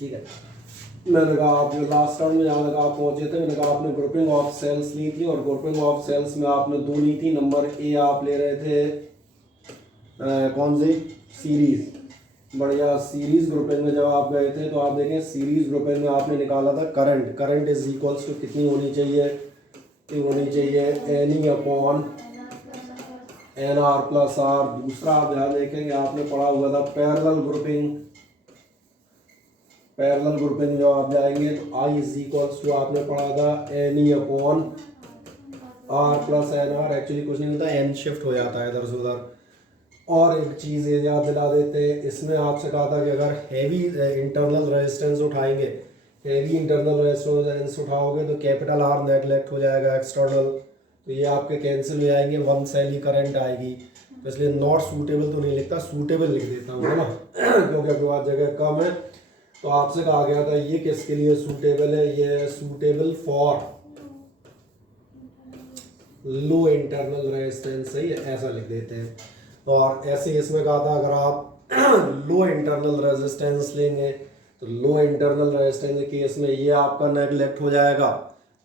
ठीक है। मैंने कहा आप जो लास्ट राउंड में जहाँ तक आप पहुँचे थे, मैंने कहा आपने ग्रुपिंग ऑफ सेल्स ली थी और ग्रुपिंग ऑफ सेल्स में आपने दो ली थी। नंबर ए आप ले रहे थे कौन सी सीरीज, बढ़िया सीरीज ग्रुपिंग में जब आप गए थे तो आप देखें सीरीज ग्रुपिंग में आपने निकाला था current. Current is equals to कितनी होनी चाहिए, ये होनी चाहिए N E upon N R plus R. दूसरा आप ध्यान देखेंगे आपने पढ़ा हुआ था पैरेलल ग्रुपिंग। पैरेलल ग्रुपिंग जो आप जाएंगे तो आई इज इक्वल्स टू आपने पढ़ा था N E upon R plus N R. Actually कुछ नहीं होता, एन शिफ्ट हो जाता है इधर से उधर। और एक चीज़ ये याद दिला देते, इसमें आपसे कहा था कि अगर हैवी इंटरनल रेजिस्टेंस उठाएंगे, हैवी इंटरनल रेजिस्टेंस उठाओगे तो कैपिटल आर नेगलेक्ट हो जाएगा एक्सटर्नल, तो ये आपके कैंसिल हो जाएंगे, वन सेल ही करंट आएगी। तो इसलिए नॉट सूटेबल तो नहीं लिखता, सूटेबल लिख देता हूँ, है ना क्योंकि अपने पास जगह कम है। तो आपसे कहा गया था ये किसके लिए सूटेबल है, ये suitable for low internal resistance, सही है, ऐसा लिख देते हैं। और ऐसे इसमें कहा था अगर आप लो इंटरनल रेजिस्टेंस लेंगे तो लो इंटरनल रेजिस्टेंस के केस में ये आपका नेगलेक्ट हो जाएगा,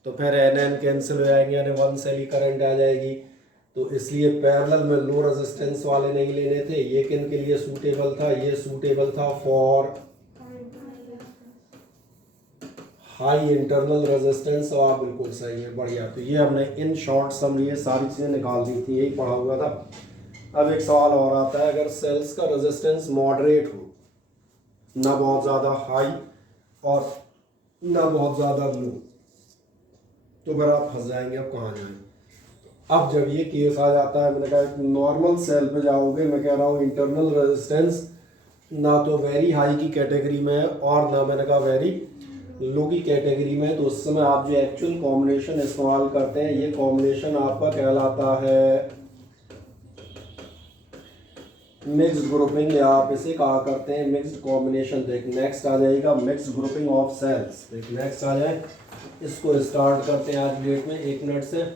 तो फिर एन एन कैंसिल हो जाएंगे, यानी वन सेल ही करंट आ जाएगी। तो इसलिए पैरेलल में लो रेजिस्टेंस वाले नहीं लेने थे। ये किन के लिए सूटेबल था, ये सूटेबल था फॉर हाई इंटरनल रेजिस्टेंस। और आप बिल्कुल सही है, बढ़िया। तो ये हमने इन शॉर्ट समरी ये सारी चीज़ें निकाल दी थी, यही पढ़ा हुआ था। अब एक सवाल और आता है, अगर सेल्स का रेजिस्टेंस मॉडरेट हो, ना बहुत ज़्यादा हाई और ना बहुत ज़्यादा लो, तो फिर आप फंस जाएंगे। अब कहाँ जाएं? अब जब ये केस आ जाता है, मैंने कहा नॉर्मल सेल पे जाओगे, मैं कह रहा हूँ इंटरनल रेजिस्टेंस ना तो वेरी हाई की कैटेगरी में है और ना मैंने कहा वेरी लो की कैटेगरी में, तो उस समय आप जो एक्चुअल कॉम्बिनेशन इस्तेमाल करते हैं, ये कॉम्बिनेशन आपका कहलाता है मिक्स्ड ग्रुपिंग, या आप इसे कहा करते हैं मिक्स्ड कॉम्बिनेशन। तो एक नेक्स्ट आ जाएगा मिक्स्ड ग्रुपिंग ऑफ सेल्स। तो एक नेक्स्ट आ जाए, इसको स्टार्ट करते हैं आज डेट में 1 मिनट से।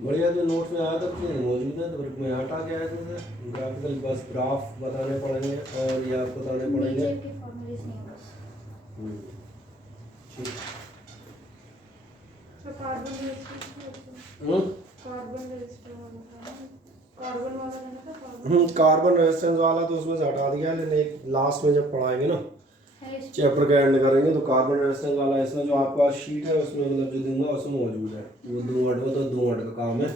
बढ़िया, जो नोट्स में आया था कुछ नहीं मौजूद है, तो फिर मैं हटा के आया था। ग्राफिकल बस ग्राफ बताने पड़ेंगे और ये आप बताने पड़ेंगे। ठीक। कार्बन रेजिस्टेंस वाला तो उसमें से हटा दिया है, लेकिन एक लास्ट में जब पढ़ाएंगे ना, चैप्टर का एंड करेंगे, तो कार्बन रेजिस्टेंस वाला इसमें जो आपका शीट है उसमें मतलब जो दूंगा उसमें मौजूद है। वो 2 मिनट में, तो 2 मिनट का काम है,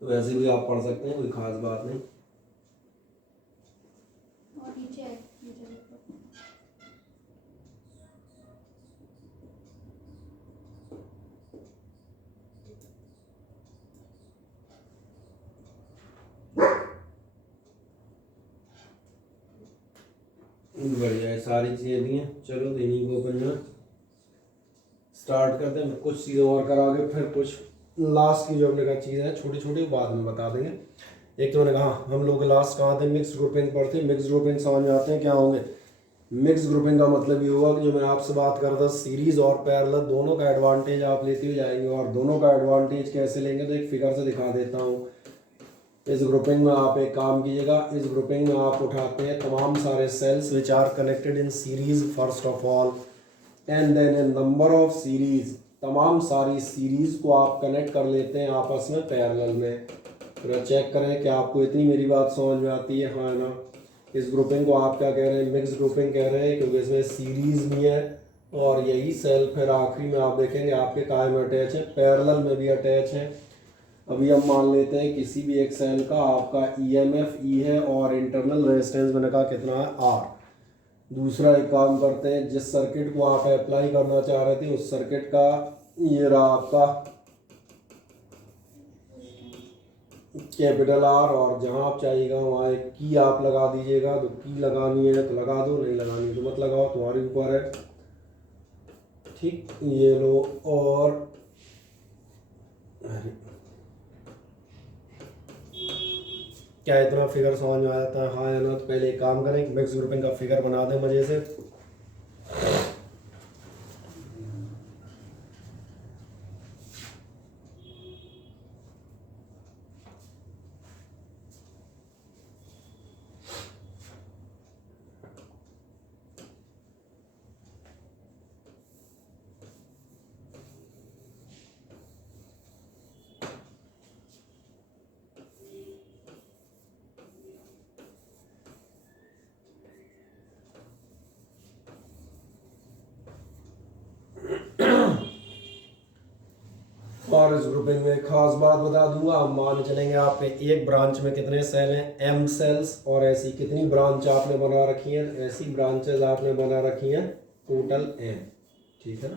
तो वैसे भी आप पढ़ सकते हैं, कोई खास बात नहीं। बढ़िया है, सारी चीज़ें दी हैं। चलो तो इन्हीं को अपन जो स्टार्ट करते हैं, कुछ चीज़ें और करा के फिर कुछ लास्ट की जो हमने कहा चीज़ें हैं छोटी छोटी बाद में बता देंगे। एक तो मैंने कहा हम लोग लास्ट कहाँ थे, मिक्स ग्रुपिंग पर थे। मिक्स ग्रुपिंग समझ में आते हैं क्या होंगे। मिक्स ग्रुपिंग का मतलब ये हुआ कि जो मैं आपसे बात कर रहा था, सीरीज और पैरेलल दोनों का एडवांटेज आप लेते हुए जाएंगे। और दोनों का एडवांटेज कैसे लेंगे, तो एक फिगर से दिखा देता हूँ। इस ग्रुपिंग में आप एक काम कीजिएगा, इस ग्रुपिंग में आप उठाते हैं तमाम सारे cells which are connected in series first of all, and then a number of series, तमाम सारी सीरीज को आप कनेक्ट कर लेते हैं आपस में पैरेलल में। फिर चेक करें कि आपको इतनी मेरी बात समझ में आती है, हाँ ना। इस ग्रुपिंग को आप क्या कह रहे हैं, मिक्स ग्रुपिंग कह रहे हैं, क्योंकि इसमें सीरीज भी है और यही सेल फिर आखिरी में आप देखेंगे आपके काय में अटैच है, पैरेलल में भी अटैच है। अभी हम मान लेते हैं किसी भी एक सेल का आपका ईएमएफ ई है और इंटरनल रेजिस्टेंस मैंने कहा कितना है, आर। दूसरा एक काम करते हैं, जिस सर्किट को आप अप्लाई करना चाह रहे थे उस सर्किट का ये रहा आपका कैपिटल आर, और जहाँ आप चाहिएगा वहाँ एक की आप लगा दीजिएगा। तो की लगानी है तो लगा दो, नहीं लगानी है तो मत लगाओ, तुम्हारे ऊपर है। ठीक, ये लो। और क्या इतना फिगर समझ में आ जाता है? हाँ या ना? तो पहले एक काम करें, मिक्स ग्रुपिंग का फिगर बना दें मजे से। और इस ग्रुपिंग में खास बात बता दूंगा, हम मान चलेंगे आपके एक ब्रांच में कितने सेल हैं, एम सेल्स, और ऐसी कितनी ब्रांच आपने बना रखी है, ऐसी ब्रांचेस आपने बना रखी हैं टोटल एम। ठीक है ना?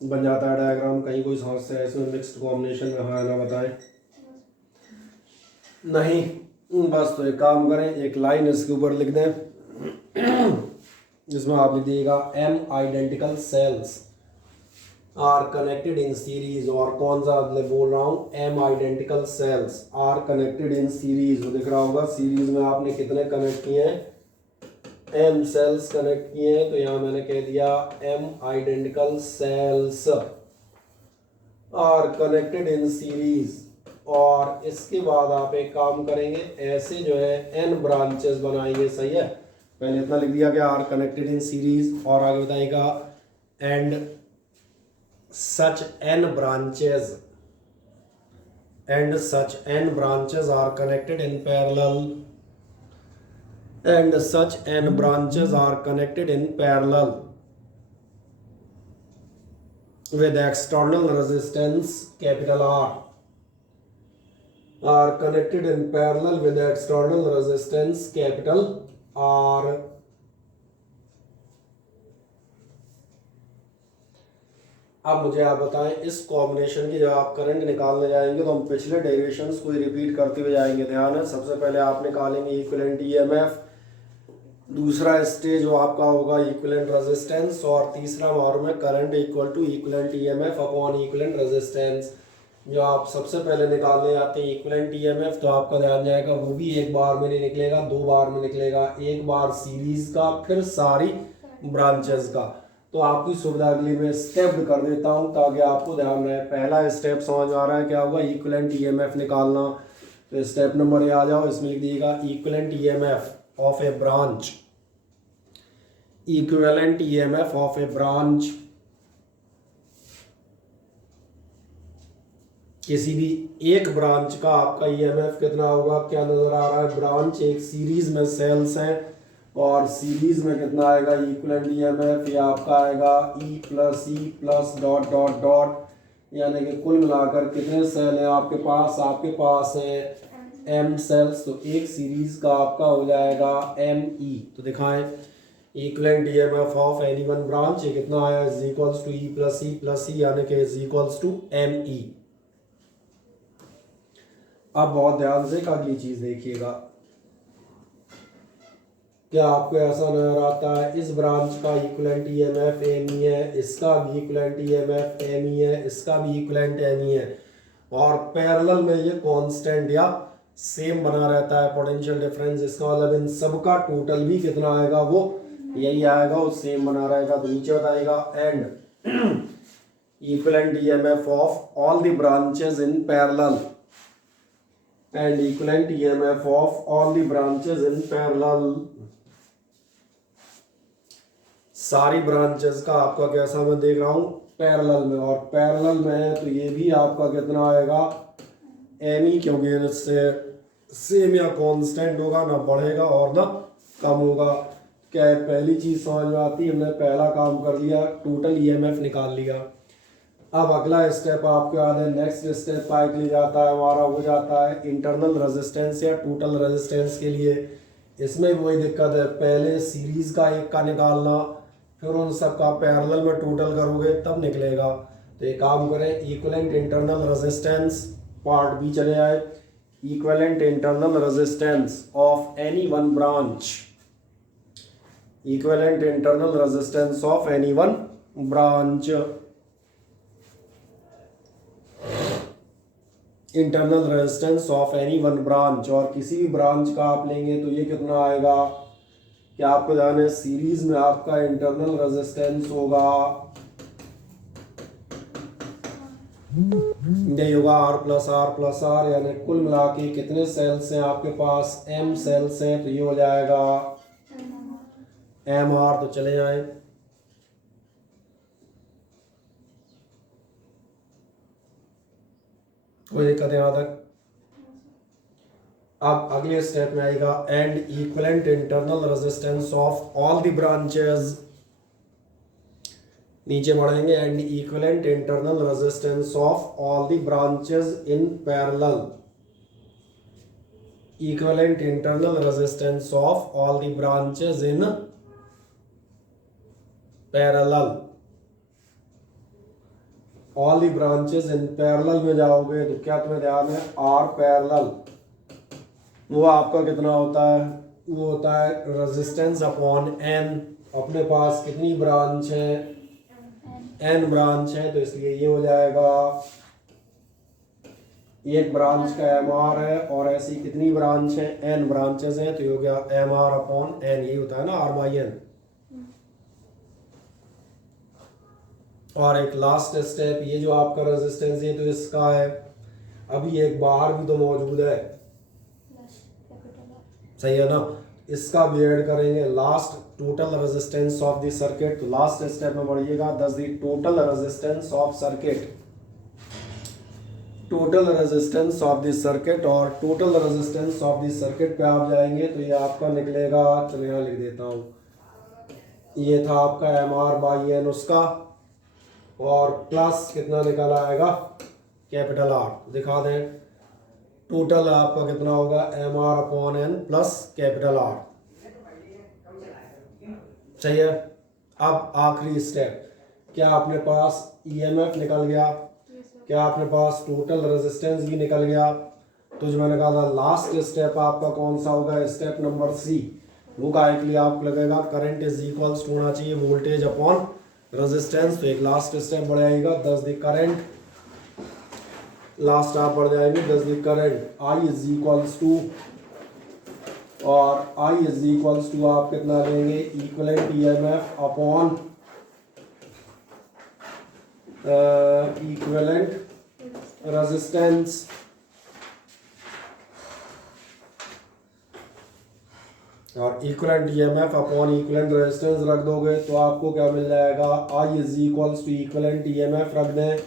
बन जाता है डायग्राम। कहीं कोई समस्या है इसमें मिक्स्ड कॉम्बिनेशन में? हाँ ना बताएं। नहीं, बस तो एक काम करें, एक लाइन इसके ऊपर लिख दें जिसमें आप लिख दीजिएगा m identical cells are connected in series. और कौन सा बोल रहा हूँ, m identical cells are connected in series. वो दिख रहा होगा सीरीज में आपने कितने कनेक्ट किए हैं, एम सेल्स कनेक्ट किए हैं। तो यहाँ मैंने कह दिया m identical cells are connected in series. और इसके बाद आप एक काम करेंगे, ऐसे जो है एन ब्रांचेस बनाएंगे। सही है, पहले इतना लिख दिया गया आर कनेक्टेड इन सीरीज, और आगे बताइएगा and such n branches, and such n branches are connected in parallel, and such n branches are connected in parallel with external resistance capital R, are connected in parallel with external resistance capital R। अब मुझे आप बताएं, इस combination की जब आप current निकालने जाएंगे तो हम पिछले डेरिवेशंस को रिपीट करते हुए जाएंगे। ध्यान है, सबसे पहले आप निकालेंगे इक्विवेलेंट ईएमएफ, दूसरा स्टेज वो आपका होगा इक्विवेलेंट रेजिस्टेंस, और तीसरा नॉर्म में current equal to equivalent EMF upon equivalent resistance. जो आप सबसे पहले निकालने आते हैं इक्विवेलेंट ईएमएफ, तो आपका ध्यान जाएगा वो भी एक बार में नहीं निकलेगा, दो बार में निकलेगा। एक बार सीरीज का, फिर सारी ब्रांचेस का। तो आपकी सुविधा के लिए मैं स्टेप कर देता हूँ ताकि आपको ध्यान रहे। पहला स्टेप समझ आ रहा है क्या होगा, इक्विवेलेंट ईएमएफ निकालना। तो स्टेप नंबर ए आ जाओ, इसमें लिख दीजिएगा equivalent EMF of a branch, equivalent EMF of a branch। किसी भी एक ब्रांच का आपका EMF कितना होगा, क्या नजर आ रहा है, ब्रांच एक सीरीज में सेल्स हैं, और सीरीज में कितना आएगा इक्विवेलेंट EMF, ये आपका आएगा E plus dot dot dot, यानी कि कुल मिलाकर कितने सेल हैं आपके पास, आपके पास है एम सेल्स। तो एक सीरीज का आपका हो जाएगा एम ई। तो दिखाएं equivalent EMF of any one branch, ये कितना आया, is equals to E plus E यानी कि is equals to M E. अब बहुत ध्यान से अगली चीज देखिएगा, क्या आपको ऐसा नजर आता है, इस ब्रांच का इक्विवेलेंट ईएमएफ एम ई है, इसका भी इक्विवेलेंट ईएमएफ एम ई है, इसका भी इक्विवेलेंट एम ई है, और पैरेलल में ये कांस्टेंट या सेम बना रहता है पोटेंशियल डिफरेंस। इसका मतलब इन सबका टोटल भी कितना आएगा, वो यही आएगा, वो सेम बना रहेगा। तो नीचे बताएगा and equivalent EMF of all the branches in parallel, and equivalent EMF of all the branches in parallel. सारी ब्रांचेस का आपका कैसा मैं देख रहा हूं, पैरेलल में, और पैरेलल में है तो ये भी आपका कितना आएगा एम ई, क्योंकि इससे सेम या कांस्टेंट होगा, ना बढ़ेगा और ना कम होगा। क्या है, पहली चीज समझ में आती है, हमने पहला काम कर लिया, टोटल ईएमएफ निकाल लिया। अब अगला स्टेप आपको याद है, नेक्स्ट स्टेप पाइप ले जाता है हमारा, हो जाता है इंटरनल रेजिस्टेंस या टोटल रेजिस्टेंस के लिए। इसमें वही दिक्कत है, पहले सीरीज का एक का निकालना, फिर उन सब का पैरेलल में टोटल करोगे तब निकलेगा। तो एक काम करें, equivalent internal resistance part B चले आए, equivalent internal resistance of any one branch, equivalent internal resistance of any one branch, internal resistance of any one branch, और किसी भी ब्रांच का आप लेंगे तो ये कितना आएगा, क्या आपको ध्यान है, सीरीज में आपका इंटरनल रेजिस्टेंस होगा, यही होगा आर प्लस आर, यानी कुल मिला के कितने सेल्स हैं आपके पास, एम सेल्स हैं, तो ये हो जाएगा एम आर। तो चले जाए, कोई दिक्कत यहाँ तक। अब अगले स्टेप में आएगा and equivalent internal resistance of all the branches, नीचे बढ़ेंगे, and equivalent internal resistance of all the branches in parallel, equivalent internal resistance of all the branches in parallel, all the branches in parallel में जाओगे तो क्या तुम्हें ध्यान है, are parallel, वो आपका कितना होता है, वो होता है रेजिस्टेंस अपॉन एन। अपने पास कितनी ब्रांच है, एन ब्रांच है, तो इसलिए ये हो जाएगा, एक ब्रांच का एम आर है और ऐसी कितनी ब्रांच है, एन ब्रांचेस हैं, तो ये हो गया एम आर अपॉन एन, ये होता है ना आर बाई एन। और एक लास्ट स्टेप, ये जो आपका रेजिस्टेंस है तो इसका है, अभी एक बाहर भी तो मौजूद है, सही है ना, इसका भी ऐड करेंगे, last total resistance of the circuit. तो लास्ट स्टेप में बढ़िएगा, thus the total resistance of circuit, total resistance of the circuit, और total resistance of the circuit पे आप जाएंगे तो ये आपका निकलेगा, चलो यहाँ लिख देता हूँ, ये था आपका एम आर बाई एन उसका, और प्लस कितना निकल आएगा, कैपिटल आर, दिखा दें, टोटल आपका कितना होगा, m r upon n plus capital R, सही है। अब आखिरी स्टेप, क्या आपने पास ईएमएफ निकल गया, क्या आपने पास टोटल रेजिस्टेंस भी निकल गया, तो जो मैंने कहा था लास्ट स्टेप आपका कौन सा होगा, स्टेप नंबर सी, वो का के लिए आपको लगेगा करंट इज इक्वल्स होना चाहिए वोल्टेज अपॉन रेजिस्टेंस। तो एक लास्ट स्टेप बढ़ जाएगा, दस द करंट, लास्ट आप बढ़ जाएंगे, thus the current I is equals to, और आई इज इक्वल्स टू आप कितना लेंगे, equivalent EMF upon equivalent resistance, और equivalent EMF upon equivalent resistance रख दोगे तो आपको क्या मिल जाएगा, I is equals to equivalent EMF रख दें,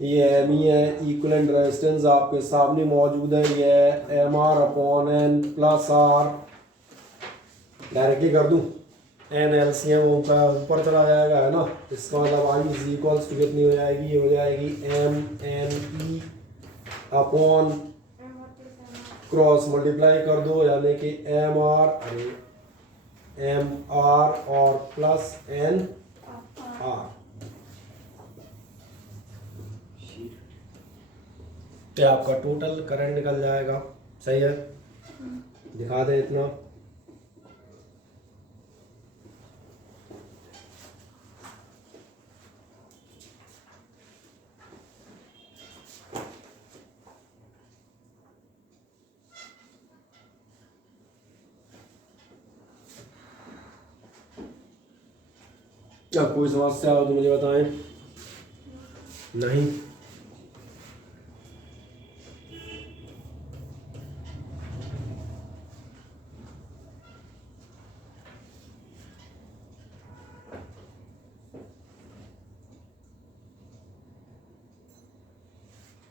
ये एम ई है, इक्विवेलेंट रेजिस्टेंस आपके सामने मौजूद है, ये m r upon n plus r, directly कर दूं, एन एलसीएम ऊपर चला जाएगा, है ना, इसका मतलब आई इज इक्वल्स टू कितनी हो जाएगी, ये हो जाएगी m n E upon cross multiply कर दो, यानी कि एम आर और प्लस एन आर, तो आपका टोटल करंट निकल जाएगा, सही है। दिखा दे इतना, क्या कोई समस्या हो तो मुझे बताएं, नहीं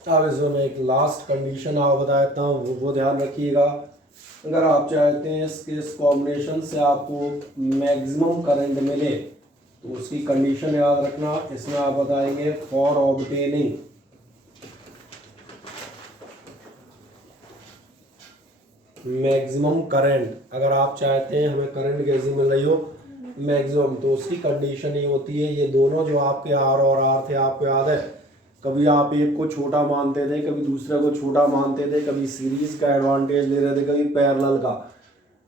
अब इसमें मैं एक लास्ट कंडीशन आप बता देता हूँ, वो ध्यान रखिएगा। अगर आप चाहते हैं इस कॉम्बिनेशन से आपको मैक्सिमम करंट मिले तो उसकी कंडीशन याद रखना। इसमें आप बताएंगे फॉर ऑब्टेनिंग मैक्सिमम करंट, अगर आप चाहते हैं हमें करंट कैसी मिल रही हो मैक्सिमम, तो उसकी कंडीशन ये होती है, ये दोनों जो आपके आर और आर थे आपको याद है, कभी आप एक को छोटा मानते थे, कभी दूसरे को छोटा मानते थे, कभी सीरीज का एडवांटेज ले रहे थे, कभी पैरेलल का।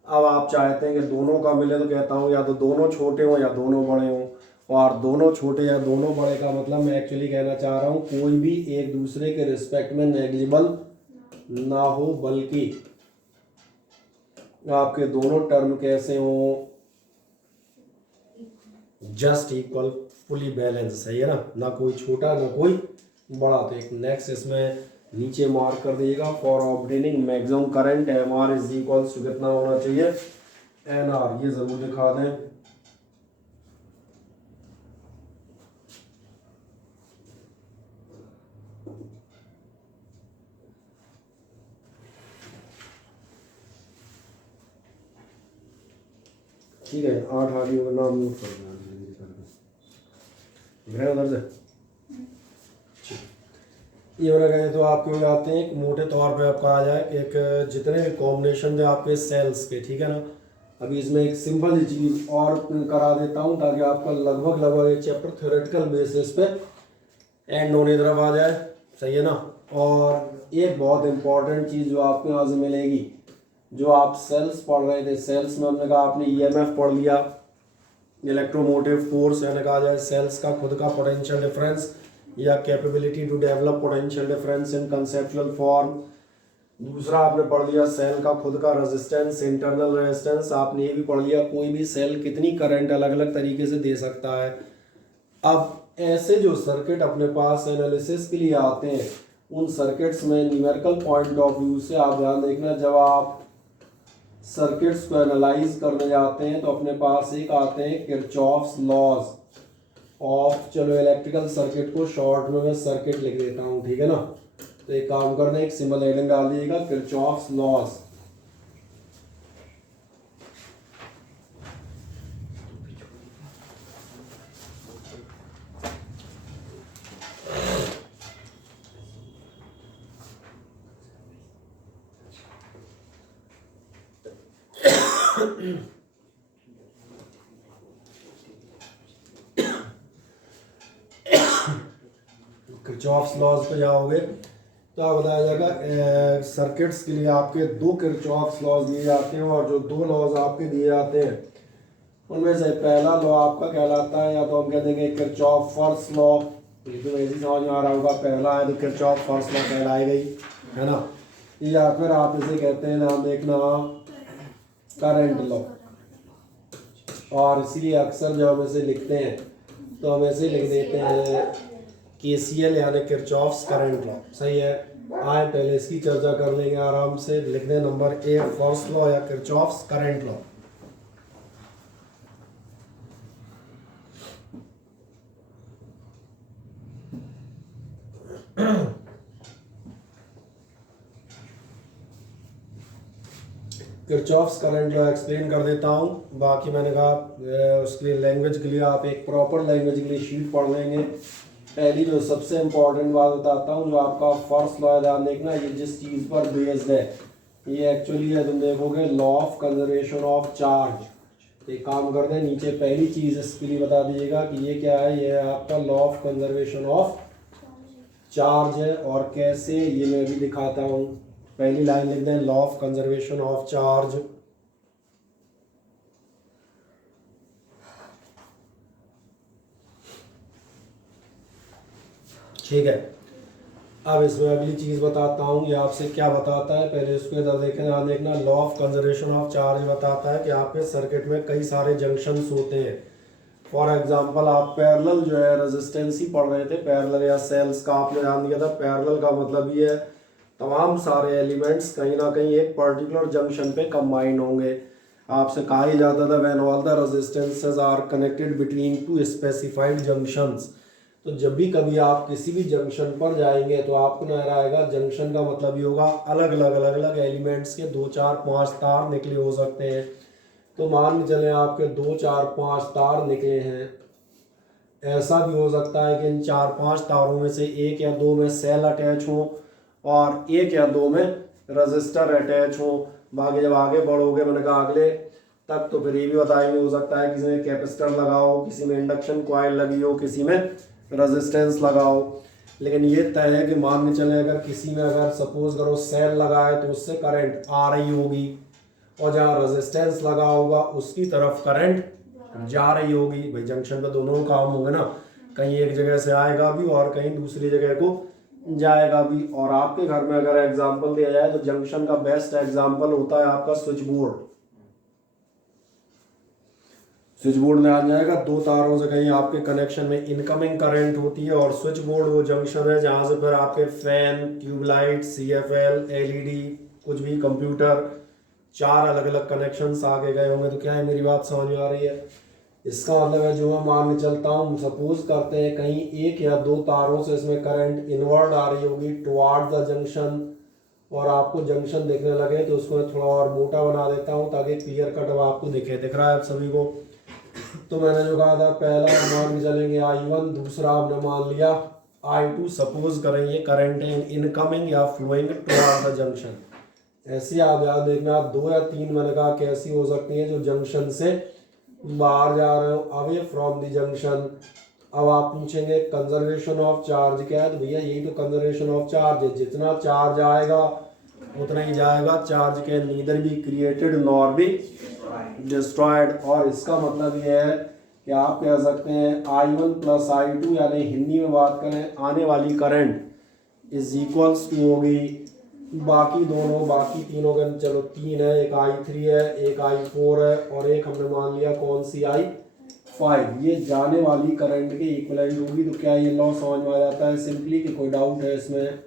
अब आप चाहते हैं कि दोनों का मिले तो कहता हूँ या तो दोनों छोटे हों या दोनों बड़े हों, और दोनों छोटे या दोनों बड़े का मतलब मैं एक्चुअली कहना चाह रहा हूँ कोई भी एक दूसरे के रिस्पेक्ट में नेग्लिजिबल ना हो, बल्कि आपके दोनों टर्म कैसे हो, जस्ट इक्वल, फुली बैलेंस, सही है ना कोई छोटा ना कोई बड़ा। तो एक नेक्स्ट इसमें नीचे मार्क कर दीजिएगा, for obtaining maximum current m r is equals to कितना होना चाहिए एन आर, ये जरूर दिखा दें। ठीक है, 8 आगे होगा, नाम नोट कर देना उधर से। ये वाला कहें तो आपके हो जाते हैं, एक मोटे तौर पे आपका आ जाए कि एक जितने भी कॉम्बिनेशन थे आपके सेल्स के, ठीक है ना। अभी इसमें एक सिंपल सी चीज़ और करा देता हूँ ताकि आपका लगभग ये चैप्टर थ्योरेटिकल बेसिस पे एंड होने तरफ आ जाए, सही है ना। और एक बहुत इंपॉर्टेंट चीज़ जो आपको यहाँ से मिलेगी, जो आप सेल्स पढ़ रहे थे, सेल्स में हमने कहा आपने ईएमएफ पढ़ लिया, इलेक्ट्रोमोटिव फोर्स, यानी कहा जाए सेल्स का खुद का पोटेंशियल डिफरेंस या capability to develop potential difference in conceptual form. दूसरा आपने पढ़ लिया सेल का खुद का रेजिस्टेंस, इंटरनल रेजिस्टेंस, आपने ये भी पढ़ लिया कोई भी सेल कितनी करंट अलग अलग तरीके से दे सकता है। अब ऐसे जो सर्किट अपने पास एनालिसिस के लिए आते हैं, उन सर्किट्स में न्यूमेरिकल पॉइंट ऑफ व्यू से आप ध्यान देखना, जब आप सर्किट्स को एनालाइज करने जाते हैं तो अपने पास एक आते हैं किरचॉफ्स लॉज ऑफ, चलो इलेक्ट्रिकल सर्किट को शॉर्ट में मैं सर्किट लिख देता हूँ, ठीक है ना। तो एक काम करना, एक सिंबल हेडिंग डाल दीजिएगा किरचॉफ्स लॉज। किरचॉफ्स लॉज पे जाओगे तो आप बताया जाएगा सर्किट्स के लिए आपके दो किरचॉफ्स लॉज दिए जाते हैं, और जो दो लॉज आपके दिए जाते हैं उनमें से पहला लॉ आपका कहलाता है, या तो हम कह देंगे किरचॉफ फर्स्ट लॉ, बिल्कुल ऐसी समझ में आ रहा होगा, पहला है तो किरचॉफ फर्स्ट लॉ कहलाई गई है ना, या फिर आप इसे कहते हैं नाम देखना करंट लॉ। और इसीलिए अक्सर जब हम इसे लिखते हैं तो हम ऐसे लिख देते हैं KCL यानी किरचॉफ्स करंट लॉ, सही है। आए पहले इसकी चर्चा कर लेंगे आराम से, लिख दें नंबर 1 फर्स्ट लॉ या Kirchhoff's current law. Kirchhoff's current law explain कर देता हूँ, बाकी मैंने कहा उसके लिए लैंग्वेज के लिए आप एक प्रॉपर लैंग्वेज के लिए शीट पढ़ लेंगे। पहली जो सबसे इम्पोर्टेंट बात बताता हूँ, जो आपका फर्स्ट लॉ ध्यान देखना, ये जिस चीज़ पर बेस्ड है, ये एक्चुअली है तुम देखोगे law of conservation of charge. एक काम करते हैं, नीचे पहली चीज़ इसके लिए बता दीजिएगा कि ये क्या है, ये है आपका law of conservation of charge है। और कैसे ये मैं भी दिखाता हूँ, पहली लाइन लिख दें law of conservation of charge. ठीक है, अब इसमें अगली चीज़ बताता हूँ, ये आपसे क्या बताता है, पहले इसको इधर देखें, यहाँ देखना law of conservation of charge बताता है कि आपके सर्किट में कई सारे जंक्शंस होते हैं। फॉर एग्जांपल आप पैरेलल जो है रेजिस्टेंस ही पढ़ रहे थे, पैरेलल या सेल्स का आपने ध्यान दिया था। पैरेलल का मतलब ये है तमाम सारे एलिमेंट्स कहीं ना कहीं एक पर्टिकुलर जंक्शन पे कंबाइन होंगे। आपसे कहा ही जाता था when all the resistances are connected between two specified junctions, तो जब भी कभी आप किसी भी जंक्शन पर जाएंगे तो आपको नजर आएगा, जंक्शन का मतलब ये होगा अलग अलग एलिमेंट्स के 2 4 5 तार निकले हो सकते हैं। तो मान के चले आपके 2 4 5 तार निकले हैं। ऐसा भी हो सकता है कि इन 4 5 तारों में से 1 या 2 में सेल अटैच हो और 1 या 2 में रजिस्टर अटैच हो। बाकी जब आगे बढ़ोगे मैंने कहा अगले तब तो फिर ये भी बताएंगे, हो सकता है किसी में कैपेसिटर लगा हो, किसी में इंडक्शन कॉइल लगी हो, किसी में रेजिस्टेंस लगाओ। लेकिन ये तय है कि मान के चले अगर किसी में अगर सपोज करो सेल लगा है तो उससे करंट आ रही होगी और जहाँ रेजिस्टेंस लगा होगा उसकी तरफ करंट जा रही होगी। भाई जंक्शन पे दोनों काम होंगे ना, कहीं एक जगह से आएगा भी और कहीं दूसरी जगह को जाएगा भी। और आपके घर में अगर एग्जांपल दिया जाए तो जंक्शन का बेस्ट एग्जांपल होता है आपका स्विच बोर्ड। स्विच बोर्ड में आ जाएगा 2 तारों से कहीं आपके कनेक्शन में इनकमिंग करंट होती है और स्विच बोर्ड वो जंक्शन है जहाँ से फिर आपके फैन, ट्यूबलाइट, CFL, LED, कुछ भी कंप्यूटर, 4 अलग अलग कनेक्शंस आगे गए होंगे। तो क्या है, मेरी बात समझ में आ रही है? इसका मतलब है जो मैं मान के चलता हूँ, सपोज करते हैं कहीं 1 या 2 तारों से इसमें करंट इनवर्ड आ रही होगी टुवार्ड द जंक्शन और आपको जंक्शन दिखने लगे तो उसको मैं थोड़ा और मोटा बना देता हूँ ताकि क्लियर कट अब आपको दिखे। दिख रहा है आप सभी को? तो मैंने जो कहा था पहला मान के चलेंगे I1, दूसरा आपने मान लिया I2। सपोज करेंगे करंट है इनकमिंग या फ्लोइंग टुवर्ड द जंक्शन। ऐसी आप याद देखना, आप 2 या 3 मैंने कहा कैसी हो सकती हैं जो जंक्शन से बाहर जा रहे हो, अवे फ्रॉम द जंक्शन। अब आप पूछेंगे कंजर्वेशन ऑफ चार्ज क्या है, तो भैया यही तो कंजर्वेशन ऑफ चार्ज है, जितना चार्ज आएगा उतना ही जाएगा। Charge can neither be created nor be destroyed. और इसका मतलब ये है कि आप कह सकते हैं I1 प्लस I2 यानी हिंदी में बात करें आने वाली करंट इज इक्वल्स टू होगी बाकी तीनों के, चलो 3 है, एक I3 है, एक I4 है और एक हमने मान लिया कौन सी I5, ये जाने वाली करंट के इक्विवेलेंट होगी। तो क्या ये लॉ समझ में आ जाता है सिंपली कि कोई डाउट है इसमें?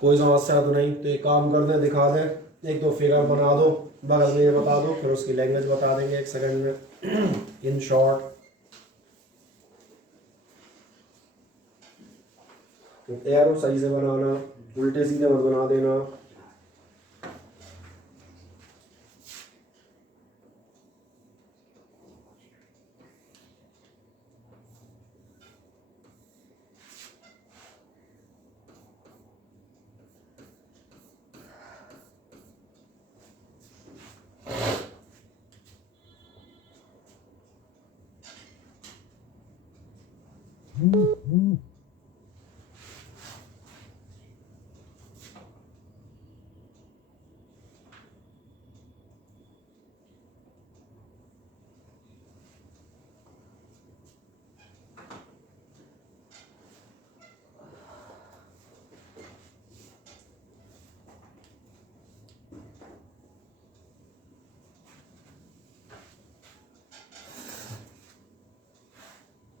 कोई समस्या तो नहीं? तो एक काम कर दें, दिखा दें, एक तो फिगर बना दो, बगल में ये बता दो, फिर उसकी लैंग्वेज बता देंगे 1 सेकंड में। इन शॉर्ट एरो सही से बनाना, उल्टे सीधे मत बना देना।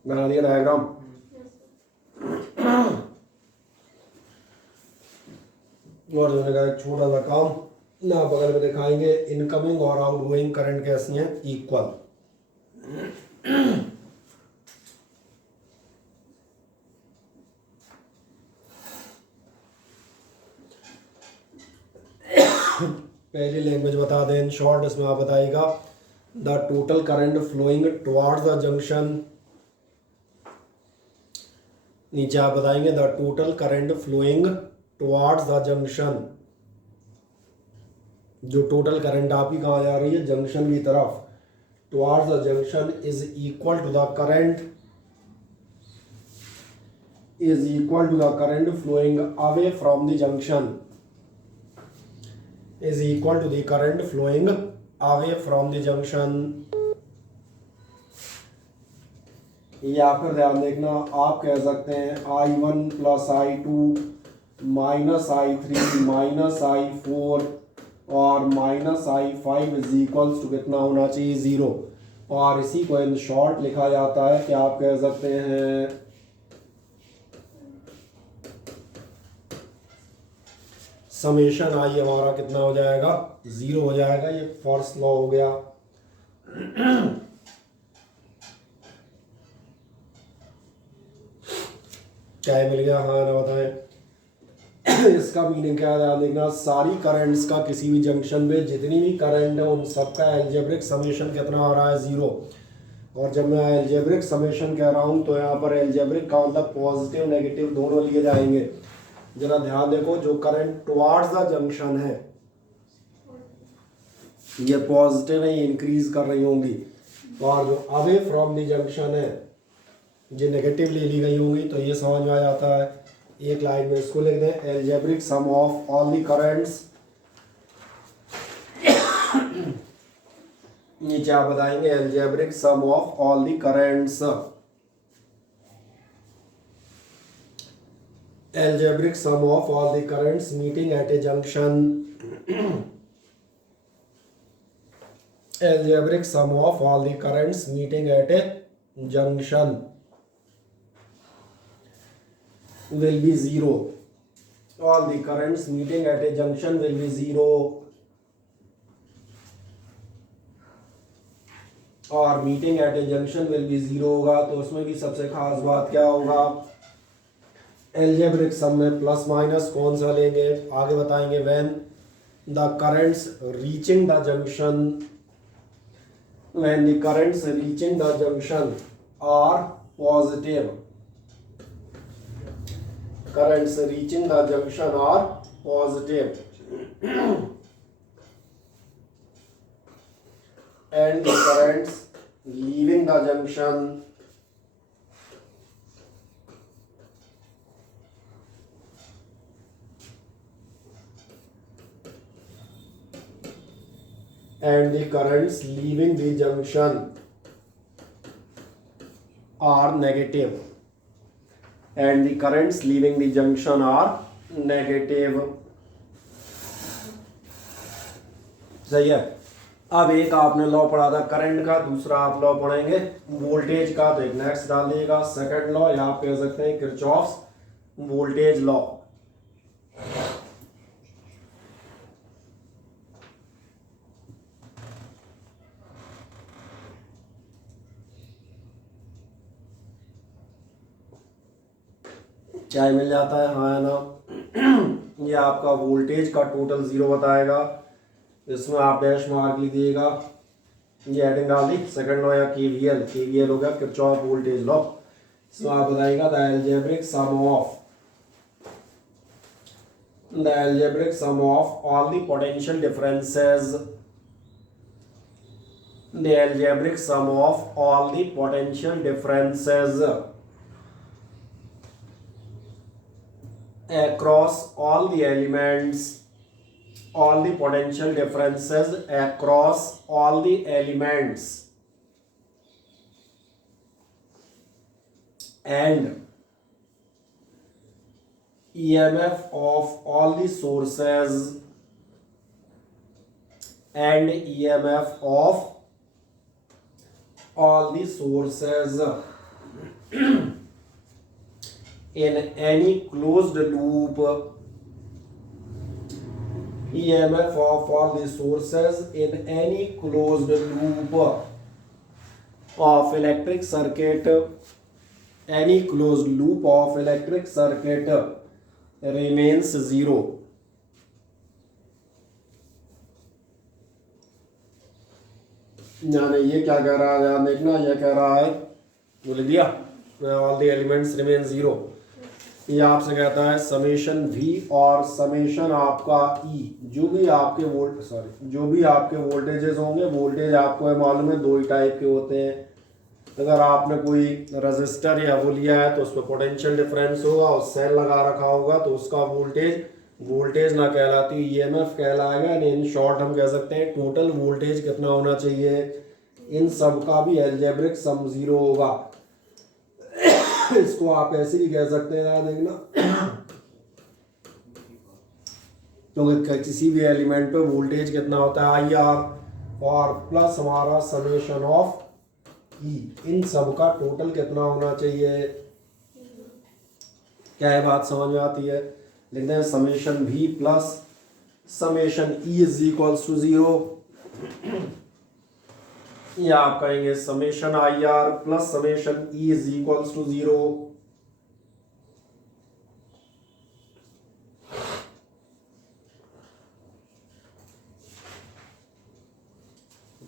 बना दिया डायग्राम? और जो है एक छोटा सा काम ना बगल में दिखाएंगे, इनकमिंग और आउटगोइंग करंट कैसी हैं, इक्वल। पहली लैंग्वेज बता दें इन शॉर्ट, इसमें आप बताइएगा the total current flowing towards the junction. नीचे आप बताएंगे the total current flowing towards the junction. जो टोटल करंट आपकी कहाँ जा रही है, जंक्शन की तरफ, towards the junction is equal to the current flowing away from the junction, is equal to the current flowing away from the junction। या फिर ध्यान देखना, आप कह सकते हैं I1 plus I2 minus I3 minus I4 और minus I5 is equals to कितना होना चाहिए, 0। और इसी को इन शॉर्ट लिखा जाता है कि आप कह सकते हैं समेशन आई हमारा कितना हो जाएगा, 0 हो जाएगा। ये फर्स्ट लॉ हो गया। क्या है मिल गया, हाँ ना बताएं। इसका मीनिंग क्या है ध्यान देखना, सारी करंट्स का किसी भी जंक्शन में जितनी भी करंट है उन सबका एल्जेब्रिक समेशन कितना आ रहा है, 0। और जब मैं एल्जेब्रिक समेशन कह रहा हूँ तो यहाँ पर एल्जेब्रिक का मतलब पॉजिटिव नेगेटिव दोनों लिए जाएंगे। जरा ध्यान देखो, जो करंट टुवार्ड्स द जंक्शन है ये पॉजिटिव है, इंक्रीज कर रही होंगी, और जो अवे फ्रॉम द जंक्शन है ये नेगेटिव ले ली गई होंगी। तो ये समझ में आ जाता है। एक लाइन में इसको लिख दें, algebraic sum of all the currents, नीचे आप बताएंगे algebraic sum of all the currents, algebraic sum of all the currents meeting at a junction, algebraic sum of all the currents meeting at a junction will be 0. All the currents meeting at a junction will be 0. और meeting at A junction will be 0 होगा। तो उसमें भी सबसे खास बात क्या होगा, एल्जेब्रिक सम में प्लस माइनस कौन सा लेंगे आगे बताएंगे। When the currents reaching the junction, when the currents reaching the junction are positive, currents reaching the junction are positive and the currents leaving the junction and the currents leaving the junction are negative, and the currents leaving the junction are negative। सही है। अब एक आपने law पढ़ा था current का, दूसरा आप लॉ पढ़ेंगे वोल्टेज का, तो एक नेक्स्ट डाल दिएगा सेकंड लॉ, या आप कह सकते हैं किरचॉफ्स वोल्टेज लॉ। क्या मिल जाता है, हाँ है ना। ये आपका वोल्टेज का टोटल 0 बताएगा, इसमें आप डैश मार्क लीजिएगा, ये हेडिंग डाल दी सेकंड लॉ या केवीएल हो गया किरचॉफ वोल्टेज लॉ। इसमें आप बताइएगा the algebraic sum of all the potential differences, the algebraic sum of all the potential differences across all the elements, all the potential differences across all the elements and EMF of all the sources and EMF of all the sources in any closed loop, EMF of all the sources in any closed loop of electric circuit, any closed loop of electric circuit remains 0। यानी ये क्या कह रहा है ध्यान देखना, ये कह रहा है बोल दिया ऑल द एलिमेंट्स रिमेन 0। ये आपसे कहता है समेशन V और समेशन आपका E, जो भी आपके वोल्टेजेस होंगे, वोल्टेज आपको मालूम है 2 ही टाइप के होते हैं। अगर आपने कोई रजिस्टर या वो लिया है तो उस पर पोटेंशियल डिफरेंस होगा, और सेल लगा रखा होगा तो उसका वोल्टेज ना कहलाती EMF कहलाएगा। इन शॉर्ट हम कह सकते हैं टोटल वोल्टेज कितना होना चाहिए। इन सब का भी एल्जेब्रिक सम 0 होगा। इसको आप ऐसे ही कह सकते हैं देखना, क्योंकि किसी भी एलिमेंट पे वोल्टेज कितना होता है IR, और प्लस हमारा समेशन ऑफ E, इन सब का टोटल कितना होना चाहिए। क्या है बात समझ में आती है। लिखते हैं summation V plus summation E is equals to 0, या आप कहेंगे summation IR plus summation E is equals to 0।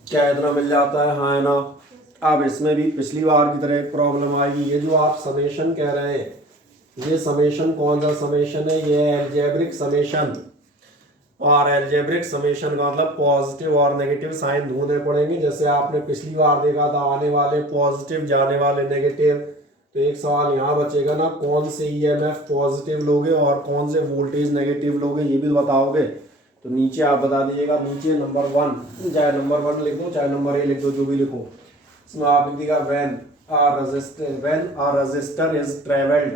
क्या इतना मिल जाता है, हाँ है ना। अब इसमें भी पिछली बार की तरह एक प्रॉब्लम आएगी। ये जो आप समेशन कह रहे हैं, ये समेशन कौन सा समेशन है, ये एल्जेब्रिक समेशन। और एल्जेब्रिक समेशन का मतलब पॉजिटिव और नेगेटिव साइन ढूंढने पड़ेंगे। जैसे आपने पिछली बार देखा था आने वाले पॉजिटिव जाने वाले नेगेटिव। तो एक सवाल यहाँ बचेगा ना, कौन से ईएमएफ पॉजिटिव लोगे और कौन से वोल्टेज नेगेटिव लोगे, ये भी बताओगे। तो नीचे आप बता दीजिएगा, नीचे नंबर 1, चाहे नंबर 1 लिख दो चाहे नंबर ए लिख दो, जो भी लिखो। इसमें आप लिख दीजिएगा when a resistor is traveled,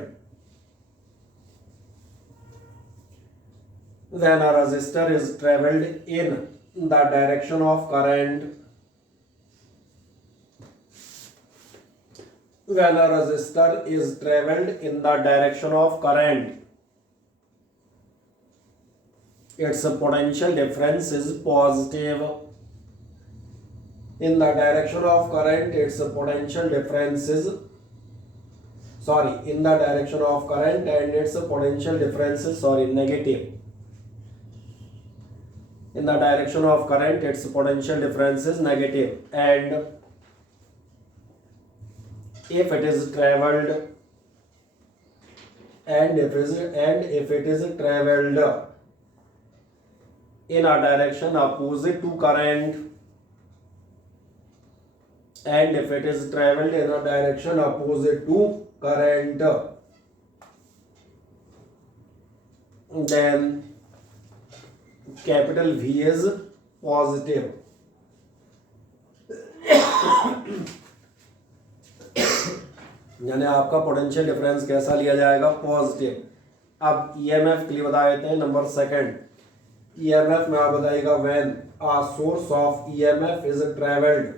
when a resistor is traveled in the direction of current, when a resistor is traveled in the direction of current, its potential difference is positive. In the direction of current, its potential difference is in the direction of current and its potential difference is negative. In the direction of current, its potential difference is negative, and if it is traveled in a direction opposite to current, and if it is traveled in a direction opposite to current, then capital V is positive. यानी आपका potential difference कैसा लिया जाएगा, positive. अब EMF के लिए बता देते हैं नंबर 2। ईएमएफ में आप बताइएगा when a source of EMF is traveled,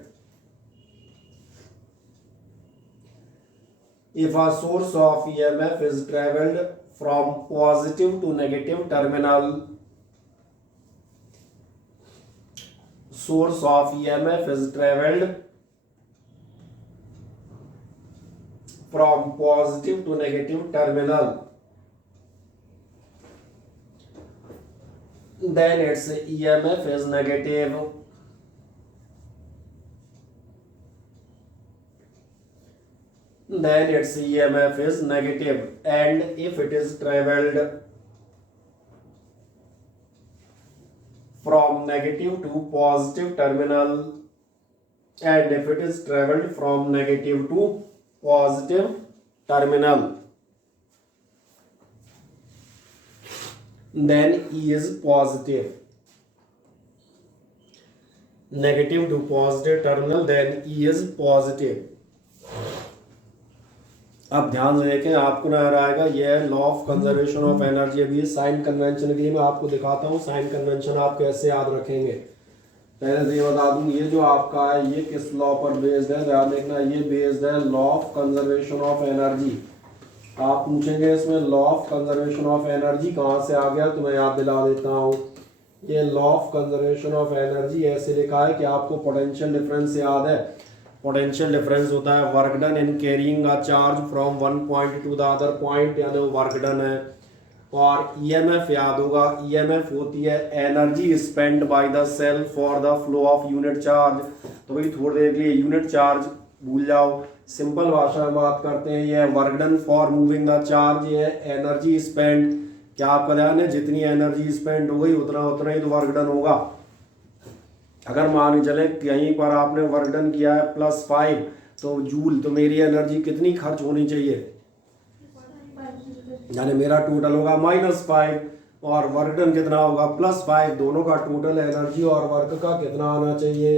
if a source of EMF is traveled from positive to negative terminal, source of EMF is traveled from positive to negative terminal, then its EMF is negative. Then its EMF is negative, and if it is traveled from negative to positive terminal, and if it is traveled from negative to positive terminal, then E is positive. Negative to positive terminal, then E is positive. अब ध्यान से देखें, आपको नजर आएगा ये है law of conservation of energy. अभी साइन कन्वेंशन के लिए मैं आपको दिखाता हूँ साइन कन्वेंशन आप कैसे याद रखेंगे। पहले तो ये बता दूं, ये जो आपका है ये किस लॉ पर बेस्ड है, ध्यान देखना, ये बेस्ड है law of conservation of energy. आप पूछेंगे इसमें law of conservation of energy कहाँ से आ गया, तो मैं याद दिला देता हूँ। ये law of conservation of energy ऐसे लिखा है कि आपको पोटेंशियल डिफरेंस याद है। पोटेंशियल डिफरेंस होता है work done in carrying a charge from one point two the other point, यानी वो वर्क डन है। और ईएमएफ याद होगा, ईएमएफ होती है energy spend by the cell for the flow of unit charge. तो भाई थोड़ी देर के लिए यूनिट चार्ज भूल जाओ, सिंपल भाषा में बात करते हैं। ये work done for moving the charge, ये एनर्जी स्पेंड। क्या आपका ध्यान है, जितनी एनर्जी स्पेंड हो गई उतना ही तो वर्क डन होगा। अगर मान के चले कहीं पर आपने वर्क डन किया है +5 तो जूल, तो मेरी एनर्जी कितनी खर्च होनी चाहिए, यानी मेरा टोटल होगा -5 और वर्क डन कितना होगा +5। दोनों का टोटल एनर्जी और वर्क का कितना आना चाहिए,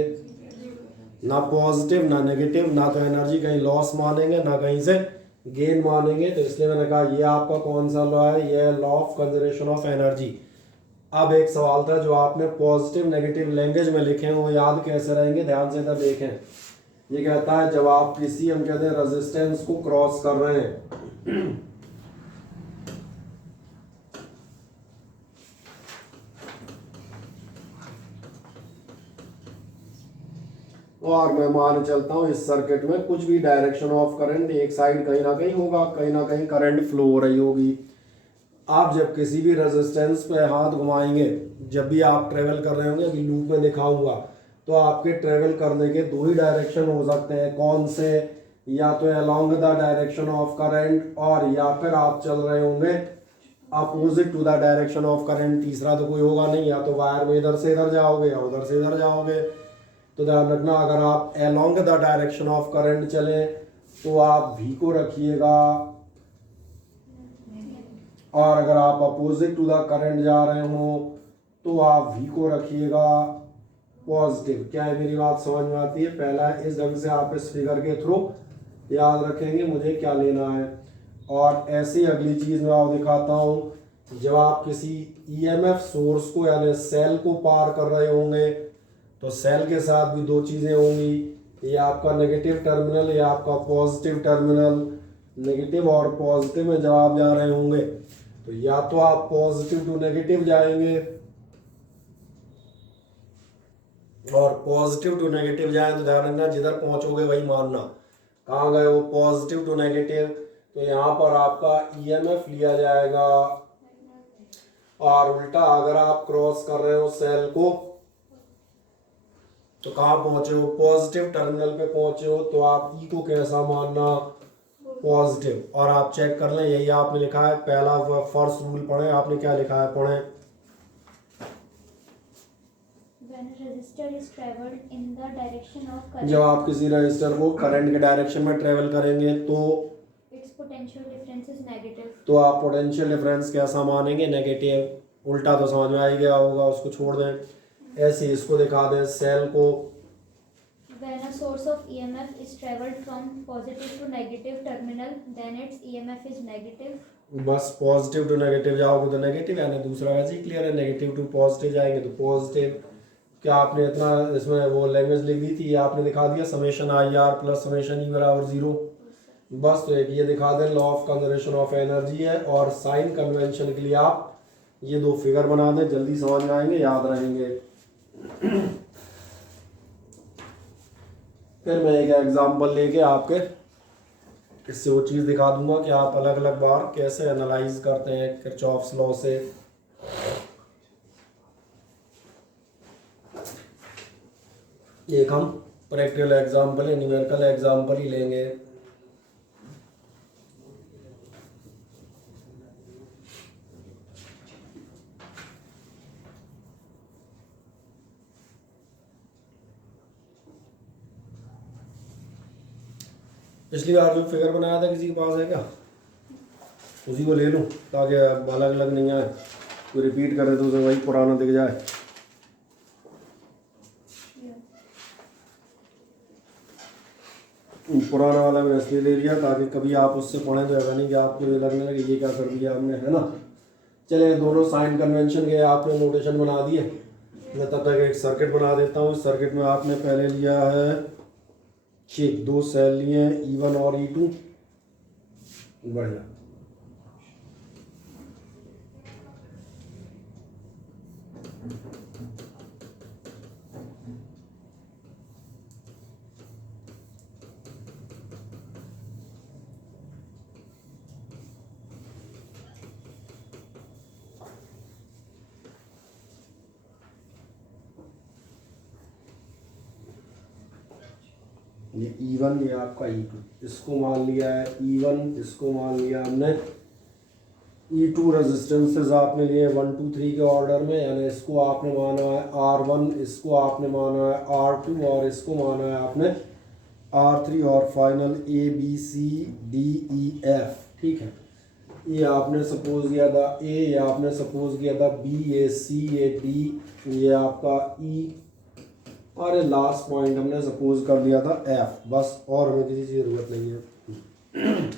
ना पॉजिटिव ना नेगेटिव, ना तो एनर्जी कहीं लॉस मानेंगे ना कहीं से गेन मानेंगे। तो इसलिए मैंने कहा ये आपका कौन सा लॉ है, ये law of conservation of energy. अब एक सवाल था जो आपने पॉजिटिव नेगेटिव लैंग्वेज में लिखे हैं वो याद कैसे रहेंगे, ध्यान से इधर देखें। ये कहता है जब आप किसी हम कहते हैं रेजिस्टेंस को क्रॉस कर रहे हैं और मैं मान चलता हूँ इस सर्किट में कुछ भी डायरेक्शन ऑफ करंट, एक साइड कहीं ना कहीं होगा, कहीं ना कहीं करंट फ्लो हो रही होगी। आप जब किसी भी रेजिस्टेंस पे हाथ घुमाएंगे, जब भी आप ट्रेवल कर रहे होंगे, अभी लूप में दिखाऊंगा, तो आपके ट्रेवल करने के दो ही डायरेक्शन हो सकते हैं। कौन से? या तो along the direction of current, और या फिर आप चल रहे होंगे opposite to the direction of current. तीसरा तो कोई होगा नहीं, या तो वायर में इधर से इधर जाओगे या उधर से इधर जाओगे। तो ध्यान रखना, अगर आप along the direction of current चले तो आप V को रखिएगा, और अगर आप अपोजिट टू द करंट जा रहे हो तो आप V को रखिएगा पॉजिटिव। क्या है, मेरी बात समझ में आती है? पहला इस ढंग से आप इस फिगर के थ्रू याद रखेंगे मुझे क्या लेना है। और ऐसी अगली चीज मैं आपको दिखाता हूँ, जब आप किसी ईएमएफ सोर्स को यानी सेल को पार कर रहे होंगे तो सेल के साथ भी दो चीजें होंगी, ये आपका नेगेटिव टर्मिनल या आपका पॉजिटिव टर्मिनल। नेगेटिव और पॉजिटिव में जब आप जा रहे होंगे तो या तो आप पॉजिटिव टू नेगेटिव जाएंगे, और पॉजिटिव टू नेगेटिव जाए तो ध्यान रखना जिधर पहुंचोगे वही मानना। कहाँ गए हो? Positive to negative. तो यहाँ पर आपका ईएमएफ लिया जाएगा, और उल्टा अगर आप क्रॉस कर रहे हो सेल को तो कहाँ पहुंचे हो? पॉजिटिव टर्मिनल पे पहुंचे हो, तो आप ई को कैसा मानना? पॉजिटिव। और आप चेक कर लें, यही आपने लिखा है पहला फर्स्ट रूल पढ़े आपने, क्या लिखा है पढ़े? When a resistor is traveled in the direction of current, जब आप किसी रजिस्टर को करंट के डायरेक्शन में ट्रेवल करेंगे तो its potential difference is negative. तो आप पोटेंशियल डिफरेंस कैसा मानेंगे? नेगेटिव। उल्टा तो समझ में आ ही गया होगा, उसको छोड़ दें। ऐसे इसको दिखा दें सेल को। When a source of EMF is traveled from positive to negative terminal, then its EMF is negative. बस पॉजिटिव टू नेगेटिव जाओगे तो नेगेटिव, यानी दूसरा वैसे ही क्लियर है। नेगेटिव टू पॉजिटिव जाएंगे तो पॉजिटिव। क्या आपने इतना इसमें वो लैंग्वेज लिख दी थी? आपने दिखा दिया summation I R plus summation E बराबर 0। बस तो एक ये दिखा दें, law of conservation of energy है, और साइन कन्वेंशन के लिए आप ये दो फिगर बना दें, जल्दी समझ में आएंगे, याद रहेंगे। फिर मैं एक एग्जांपल लेके आपके इससे वो चीज़ दिखा दूंगा कि आप अलग अलग बार कैसे एनालाइज करते हैं किरचॉफ्स लॉ से। एक हम प्रैक्टिकल एग्जांपल या न्यूमेरिकल एग्जांपल ही लेंगे। पिछली बार जो फिगर बनाया था किसी के पास है क्या? उसी को ले लूं ताकि अलग अलग नहीं आए, कोई रिपीट करे तो उसे वही पुराना दिख जाए। पुराना वाला मैंने इसलिए ले लिया ताकि कभी आप उससे पढ़ें तो ऐसा नहीं कि आपको ये लगने लगे ये क्या कर दिया हमने, है ना। चलिए दोनों साइन कन्वेंशन के आपने नोटेशन बना दिए। मैं तब तक एक सर्किट बना देता हूँ। इस सर्किट में आपने पहले लिया है चेक, दो सेल लिए हैं E1 और E2। बढ़िया। ये E1 ये आपका E2, इसको मान लिया है E1, इसको मान लिया हमने E2। रेजिस्टेंसेस आपने लिए 1 2 3 के ऑर्डर में, यानी इसको आपने माना है R1, इसको आपने माना है R2, और इसको माना है आपने R3, और final A B C D E F। ठीक है, ये आपने सपोज किया था A, ये आपने सपोज किया था B, ये C, ये D, ये आपका E, और लास्ट पॉइंट हमने सपोज कर दिया था F। बस, और हमें किसी चीज़ की जरूरत नहीं है।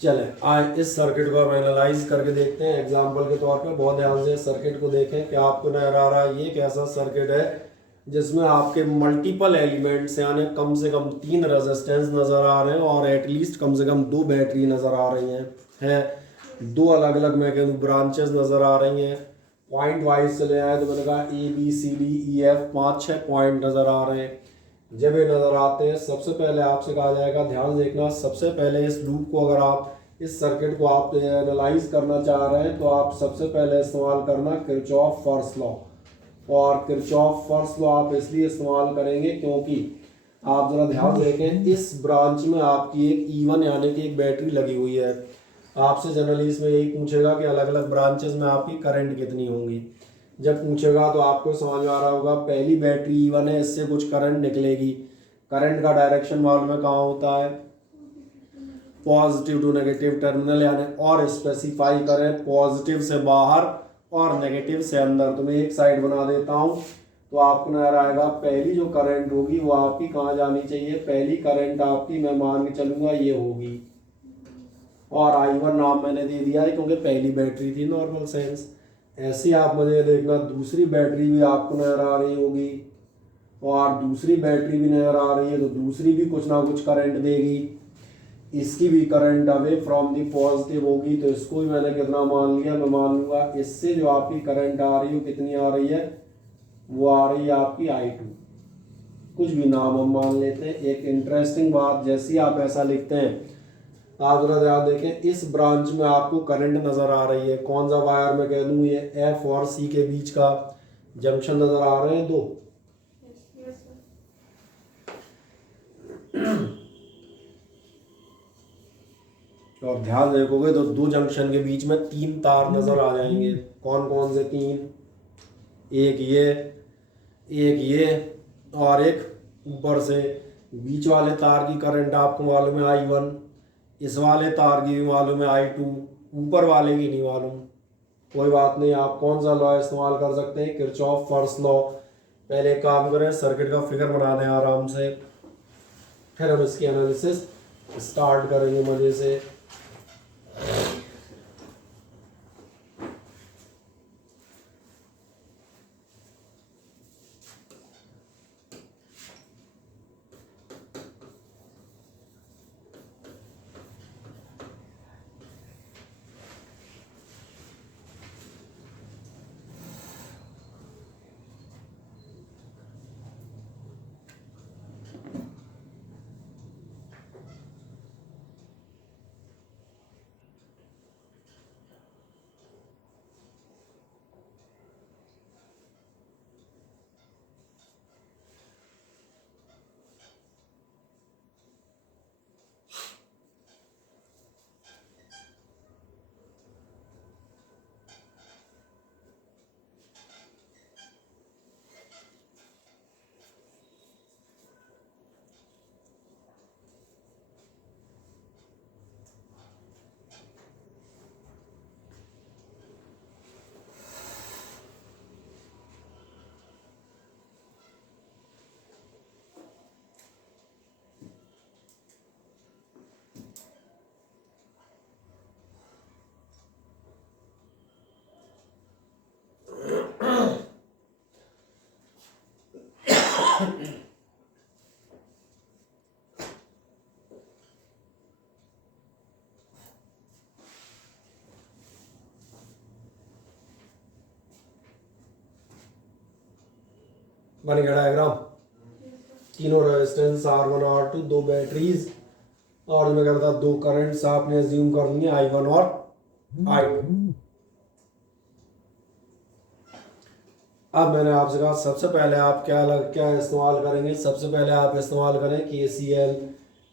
चले आए इस सर्किट को हम एनालाइज करके देखते हैं एग्जांपल के तौर पे। बहुत ध्यान से सर्किट को देखें कि आपको नजर आ रहा है ये कैसा सर्किट है जिसमें आपके मल्टीपल एलिमेंट्स यानी कम से कम 3 रेजिस्टेंस नज़र आ रहे हैं, और एटलीस्ट कम से कम 2 बैटरी नज़र आ रही हैं 2 अलग अलग मैं कहूँ ब्रांचेस नज़र आ रही हैं। पॉइंट वाइज चले आए तो मैंने कहा A B C D E F 5-6 point नज़र आ रहे हैं। जब ये नज़र आते हैं सबसे पहले आपसे कहा जाएगा ध्यान देखना, सबसे पहले इस लूप को अगर आप इस सर्किट को आप एनालाइज करना चाह रहे हैं तो आप सबसे पहले इस्तेमाल करना किरचॉफ फर्स्ट लॉ। और किरचॉफ फर्स्ट लॉ आप इसलिए इस्तेमाल करेंगे क्योंकि आप जरा ध्यान देखें, इस ब्रांच में आपकी एक E1 यानी कि एक बैटरी लगी हुई है। आपसे जनरली इसमें यही पूछेगा कि अलग अलग ब्रांचेस में आपकी करंट कितनी होंगी। जब पूछेगा तो आपको समझ में आ रहा होगा, पहली बैटरी E1 है, इससे कुछ करंट निकलेगी। करंट का डायरेक्शन मालूम है कहाँ होता है, पॉजिटिव टू नेगेटिव टर्मिनल, यानी और स्पेसिफाई करें पॉजिटिव से बाहर और नेगेटिव से अंदर। तो मैं एक साइड बना देता हूँ तो आपको नजर आएगा पहली जो करंट होगी वो आपकी कहाँ जानी चाहिए। पहली करंट आपकी मैं मान के चलूंगा ये होगी, और I1 नाम मैंने दे दिया है क्योंकि पहली बैटरी थी, नॉर्मल सेंस। ऐसे आप मुझे देखना दूसरी बैटरी भी आपको नजर आ रही होगी, और दूसरी बैटरी भी नजर आ रही है तो दूसरी भी कुछ ना कुछ करंट देगी। इसकी भी current away from the positive होगी, तो इसको भी मैंने कितना मान लिया, मैं मान लूंगा इससे जो आपकी करंट आ रही है कितनी आ रही है, वो आ रही है आपकी I2। कुछ भी नाम हम मान लेते हैं। एक इंटरेस्टिंग बात, जैसे ही आप ऐसा लिखते हैं आप जरा ध्यान देखें, इस ब्रांच में आपको करंट नजर आ रही है। कौन सा वायर मैं कह दूं, ये F और C के बीच का जंक्शन नजर आ रहे हैं दो। और ध्यान देखोगे तो दो जंक्शन के बीच में 3 तार नजर आ जाएंगे। कौन कौन से 3, एक ये और एक ऊपर से। बीच वाले तार की करंट आपको मालूम है I1, इस वाले तार की भी मालूम है I2, ऊपर वाले की नहीं मालूम। कोई बात नहीं, आप कौन सा लॉ इस्तेमाल कर सकते हैं, किरचॉफ फर्स्ट लॉ। पहले काम करें, सर्किट का फिगर बना दें आराम से, फिर हम इसकी एनालिसिस स्टार्ट करेंगे मजे से। बन गया डायग्राम। तीनों रेजिस्टेंस R1 R2, दो बैटरीज, और मैं करता दो करंट्स आपने अज्यूम कर लिए I1 और I2। अब मैंने आपसे कहा सबसे पहले आप क्या इस्तेमाल करेंगे, सबसे पहले आप इस्तेमाल करें KCL।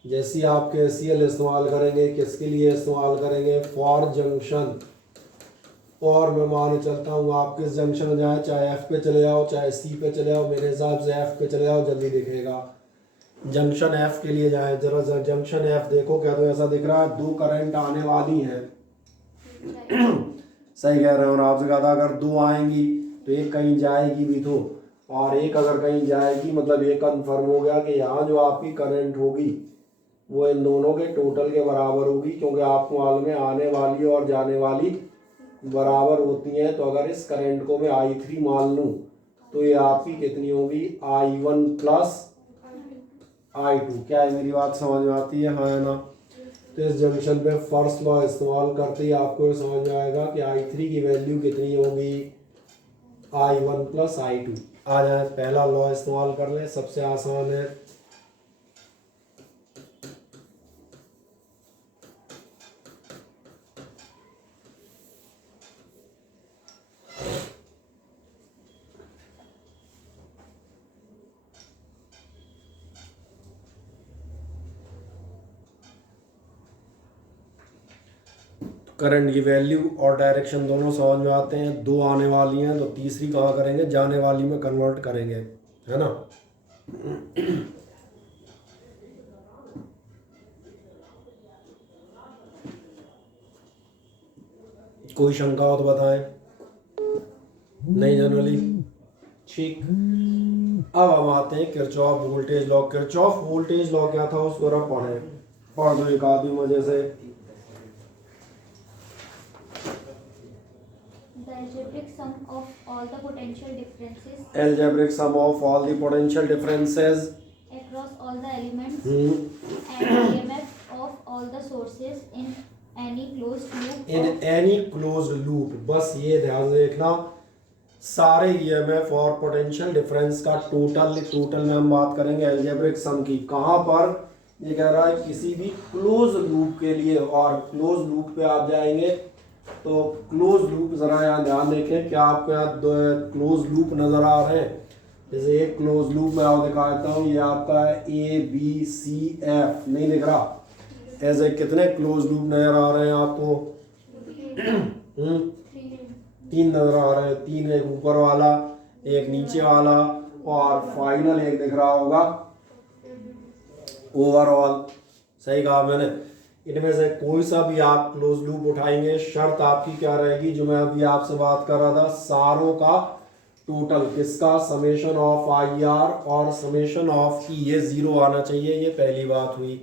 जैसे आप KCL इस्तेमाल करेंगे, किसके लिए इस्तेमाल करेंगे, फॉर जंक्शन। और मैं मान चलता हूँ आप किस जंक्शन में जाए, चाहे F पे चले जाओ चाहे C पे चले जाओ, मेरे हिसाब से F पे चले जाओ, जल्दी दिखेगा। जंक्शन F के लिए जाए, जरा जंक्शन F देखो, क्या तो ऐसा दिख रहा है दो करंट आने वाली हैं। सही कह रहे हो। और आपसे कहा था अगर दो आएंगी तो एक कहीं जाएगी भी तो, और एक अगर कहीं जाएगी मतलब ये कंफर्म हो गया कि यहाँ जो आपकी करंट होगी वो इन दोनों के टोटल के बराबर होगी, क्योंकि आपको मालूम है आने वाली और जाने वाली बराबर होती हैं। तो अगर इस करंट को मैं I3 मान लूँ तो ये आपकी कितनी होगी, I1 प्लस I2। क्या है, मेरी बात समझ में आती है, हाँ है ना। तो इस जंक्शन पे फर्स्ट लॉ इस्तेमाल करते ही आपको समझ में आएगा कि I3 की वैल्यू कितनी होगी, I1 प्लस I2। आ जाए पहला लॉ इस्तेमाल कर लें, सबसे आसान है। करंट की वैल्यू और डायरेक्शन दोनों समझ में आते हैं। दो आने वाली हैं तो तीसरी कहाँ करेंगे, जाने वाली में कन्वर्ट करेंगे, है ना। कोई शंका हो तो बताएं, नहीं जनरली ठीक। अब हम आते हैं Kirchhoff voltage law. Kirchhoff voltage law क्या था उसको जरा पढ़ दो एक आधी मजे से। algebraic sum of all the potential differences Algebraic sum of all the potential differences across all the elements in and EMF of all the sources in any closed loop any closed loop। बस ये ध्यान से देखना, सारे EMF और potential difference का total में हम बात करेंगे एल्जेब्रिक सम की। कहाँ पर, ये कह रहा है किसी भी क्लोज लूप के लिए। और क्लोज लूप पे आप जाएंगे तो क्लोज लूप जरा यहाँ ध्यान देखें, क्या आपको यहाँ दो क्लोज लूप नजर आ रहे हैं। जैसे एक क्लोज लूप में आपको दिखा देता हूँ, ये आपका है ABCF, नहीं दिख रहा। ऐसे कितने क्लोज लूप नजर आ रहे हैं आपको? तीन नजर आ रहे हैं, तीन, एक ऊपर वाला, एक नीचे वाला, और फाइनल एक दिख रहा होगा ओवरऑल। सही कहा मैंने। इनमें से कोई सा भी आप क्लोज लूप उठाएंगे, शर्त आपकी क्या रहेगी, जो मैं अभी आपसे बात कर रहा था, सारों का टोटल किसका, समेशन ऑफ IR और समेशन ऑफ E, ये 0 आना चाहिए। ये पहली बात हुई।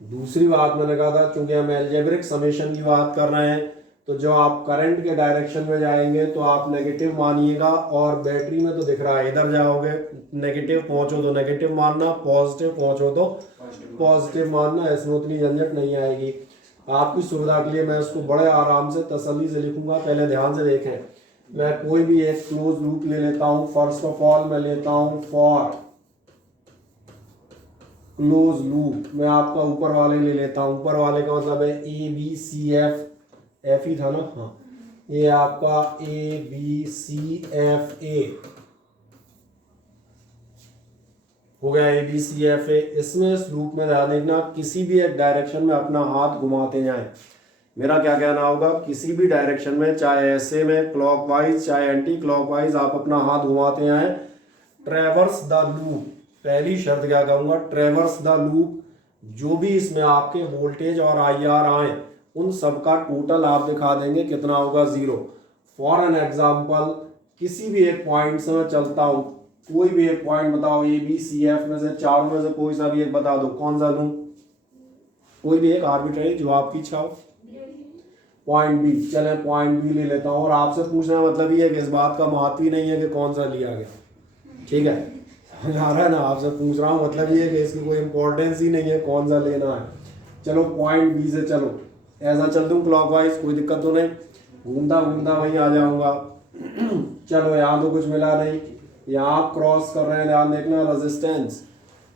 दूसरी बात मैंने कहा था, चूंकि हम एल्जेब्रिक समेशन की बात कर रहे हैं, तो जो आप करंट के डायरेक्शन में जाएंगे तो आप नेगेटिव मानिएगा, और बैटरी में तो दिख रहा है इधर जाओगे, नेगेटिव पहुंचो तो नेगेटिव मानना, पॉजिटिव पहुंचो तो पॉजिटिव मानना। इसमें उतनी झंझट नहीं आएगी। आपकी सुविधा के लिए मैं इसको बड़े आराम से तसल्ली से लिखूंगा। पहले ध्यान से देखें, मैं कोई भी एक क्लोज लूप ले लेता हूं। फर्स्ट ऑफ ऑल मैं लेता हूं फॉर क्लोज लूप, मैं आपका ऊपर वाले ले लेता हूं। ऊपर वाले का मतलब है ABCF, F ही था ना, हाँ, ये आपका ABCFA हो गया। ABCFA। इसमें इस लूप में ध्यान देखना, किसी भी एक डायरेक्शन में अपना हाथ घुमाते जाएं। मेरा क्या कहना होगा, किसी भी डायरेक्शन में, चाहे ऐसे में क्लॉकवाइज चाहे एंटी क्लॉकवाइज, आप अपना हाथ घुमाते जाएं। ट्रेवर्स द लूप, पहली शर्त क्या कहूँगा, ट्रेवर्स द लूप। जो भी इसमें आपके वोल्टेज और IR आए, उन सब का टोटल आप दिखा देंगे, कितना होगा, 0। फॉर एन एग्जाम्पल, किसी भी एक पॉइंट से मैं चलता हूँ, कोई भी एक पॉइंट बताओ, ABCF में से चारों में से कोई सा भी एक बता दो, कौन सा लूँ? कोई भी एक आर्बिट्रेरी, जो आपकी इच्छा हो। पॉइंट B, चले पॉइंट B ले लेता हूँ। और आपसे पूछना मतलब ये है कि इस बात का महत्व ही नहीं है कि कौन सा लिया गया, ठीक है, समझ आ रहा है ना। आपसे पूछ रहा हूँ मतलब ये है कि इसकी कोई इंपॉर्टेंस ही नहीं है कौन सा लेना है। चलो पॉइंट B से चलो, ऐसा चल दूँ क्लॉकवाइज, कोई दिक्कत तो नहीं, घूमता घूमता वहीं आ जाऊंगा। चलो यहाँ तो कुछ मिला नहीं, यहाँ आप क्रॉस कर रहे हैं, ध्यान देखना रेजिस्टेंस।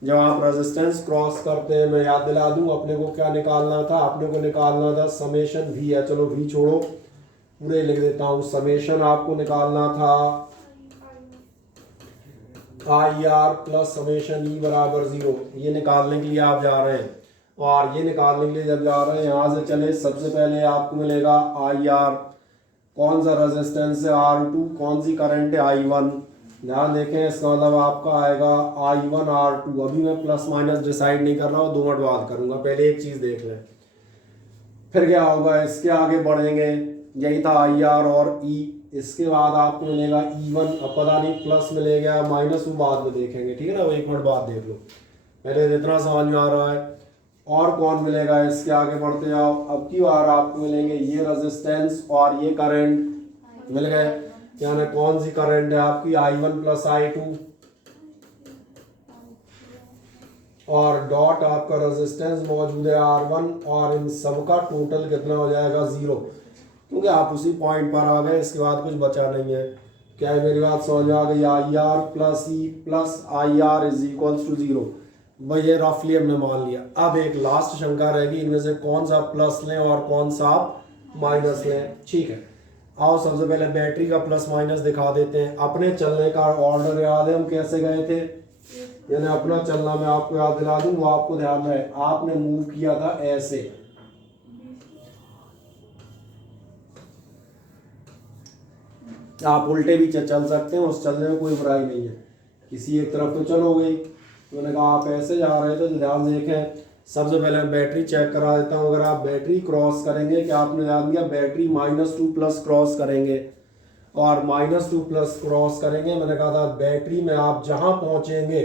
जब आप रेजिस्टेंस क्रॉस करते हैं, मैं याद दिला दूं, अपने को क्या निकालना था, अपने को निकालना था समेशन V है। चलो V छोड़ो, पूरे लिख देता हूँ। समेशन आपको निकालना था IR प्लस समेशन E बराबर 0। ये निकालने के लिए आप जा रहे हैं, और ये निकालने के लिए जब जा रहे हैं, यहाँ से चले, सबसे पहले आपको मिलेगा IR, कौन सा रेजिस्टेंस है, R2, कौन सी करंट है, I1। ध्यान देखें, इसका मतलब आपका आएगा I1 R2। अभी मैं प्लस माइनस डिसाइड नहीं कर रहा हूँ, 2 मिनट बाद करूँगा, पहले एक चीज़ देख लें। फिर क्या होगा, इसके आगे बढ़ेंगे, यही था IR और E। इसके बाद आपको मिलेगा E1। अब पता नहीं प्लस मिलेगा माइनस, वो बाद में देखेंगे, ठीक है ना, वो 1 मिनट बाद देख लो, पहले इतना समझ में आ रहा है। और कौन मिलेगा, इसके आगे बढ़ते जाओ। अब की बार आपको मिलेंगे ये रेजिस्टेंस और ये करंट मिल गए। यानी कौन सी करंट है आपकी, I1 प्लस I2, और डॉट आपका रेजिस्टेंस मौजूद है R1, और इन सब का टोटल कितना हो जाएगा, 0, क्योंकि आप उसी पॉइंट पर आ गए, इसके बाद कुछ बचा नहीं है। क्या है, मेरी बात समझ आ गई? IR plus E plus IR is equals to 0। भाई ये रफली हमने मान लिया। अब एक लास्ट शंका रहेगी, इनमें से कौन सा प्लस लें और कौन सा आप माइनस लें, ठीक है। आओ सबसे पहले बैटरी का प्लस माइनस दिखा देते हैं। अपने चलने का ऑर्डर याद है, हम कैसे गए थे, यानी अपना चलना मैं आपको याद दिला दूं, वो आपको ध्यान रहे। आपने मूव किया था ऐसे, आप उल्टे भी चल सकते हैं, उस चलने में कोई बुराई नहीं है, किसी एक तरफ तो चलोगे। तो मैंने कहा आप ऐसे जा रहे थे तो ध्यान देखें। सबसे पहले मैं बैटरी चेक करा देता हूँ। अगर आप बैटरी क्रॉस करेंगे, क्या आपने ध्यान दिया, बैटरी -2+ क्रॉस करेंगे और -2+ क्रॉस करेंगे, मैंने कहा था बैटरी में आप जहाँ पहुँचेंगे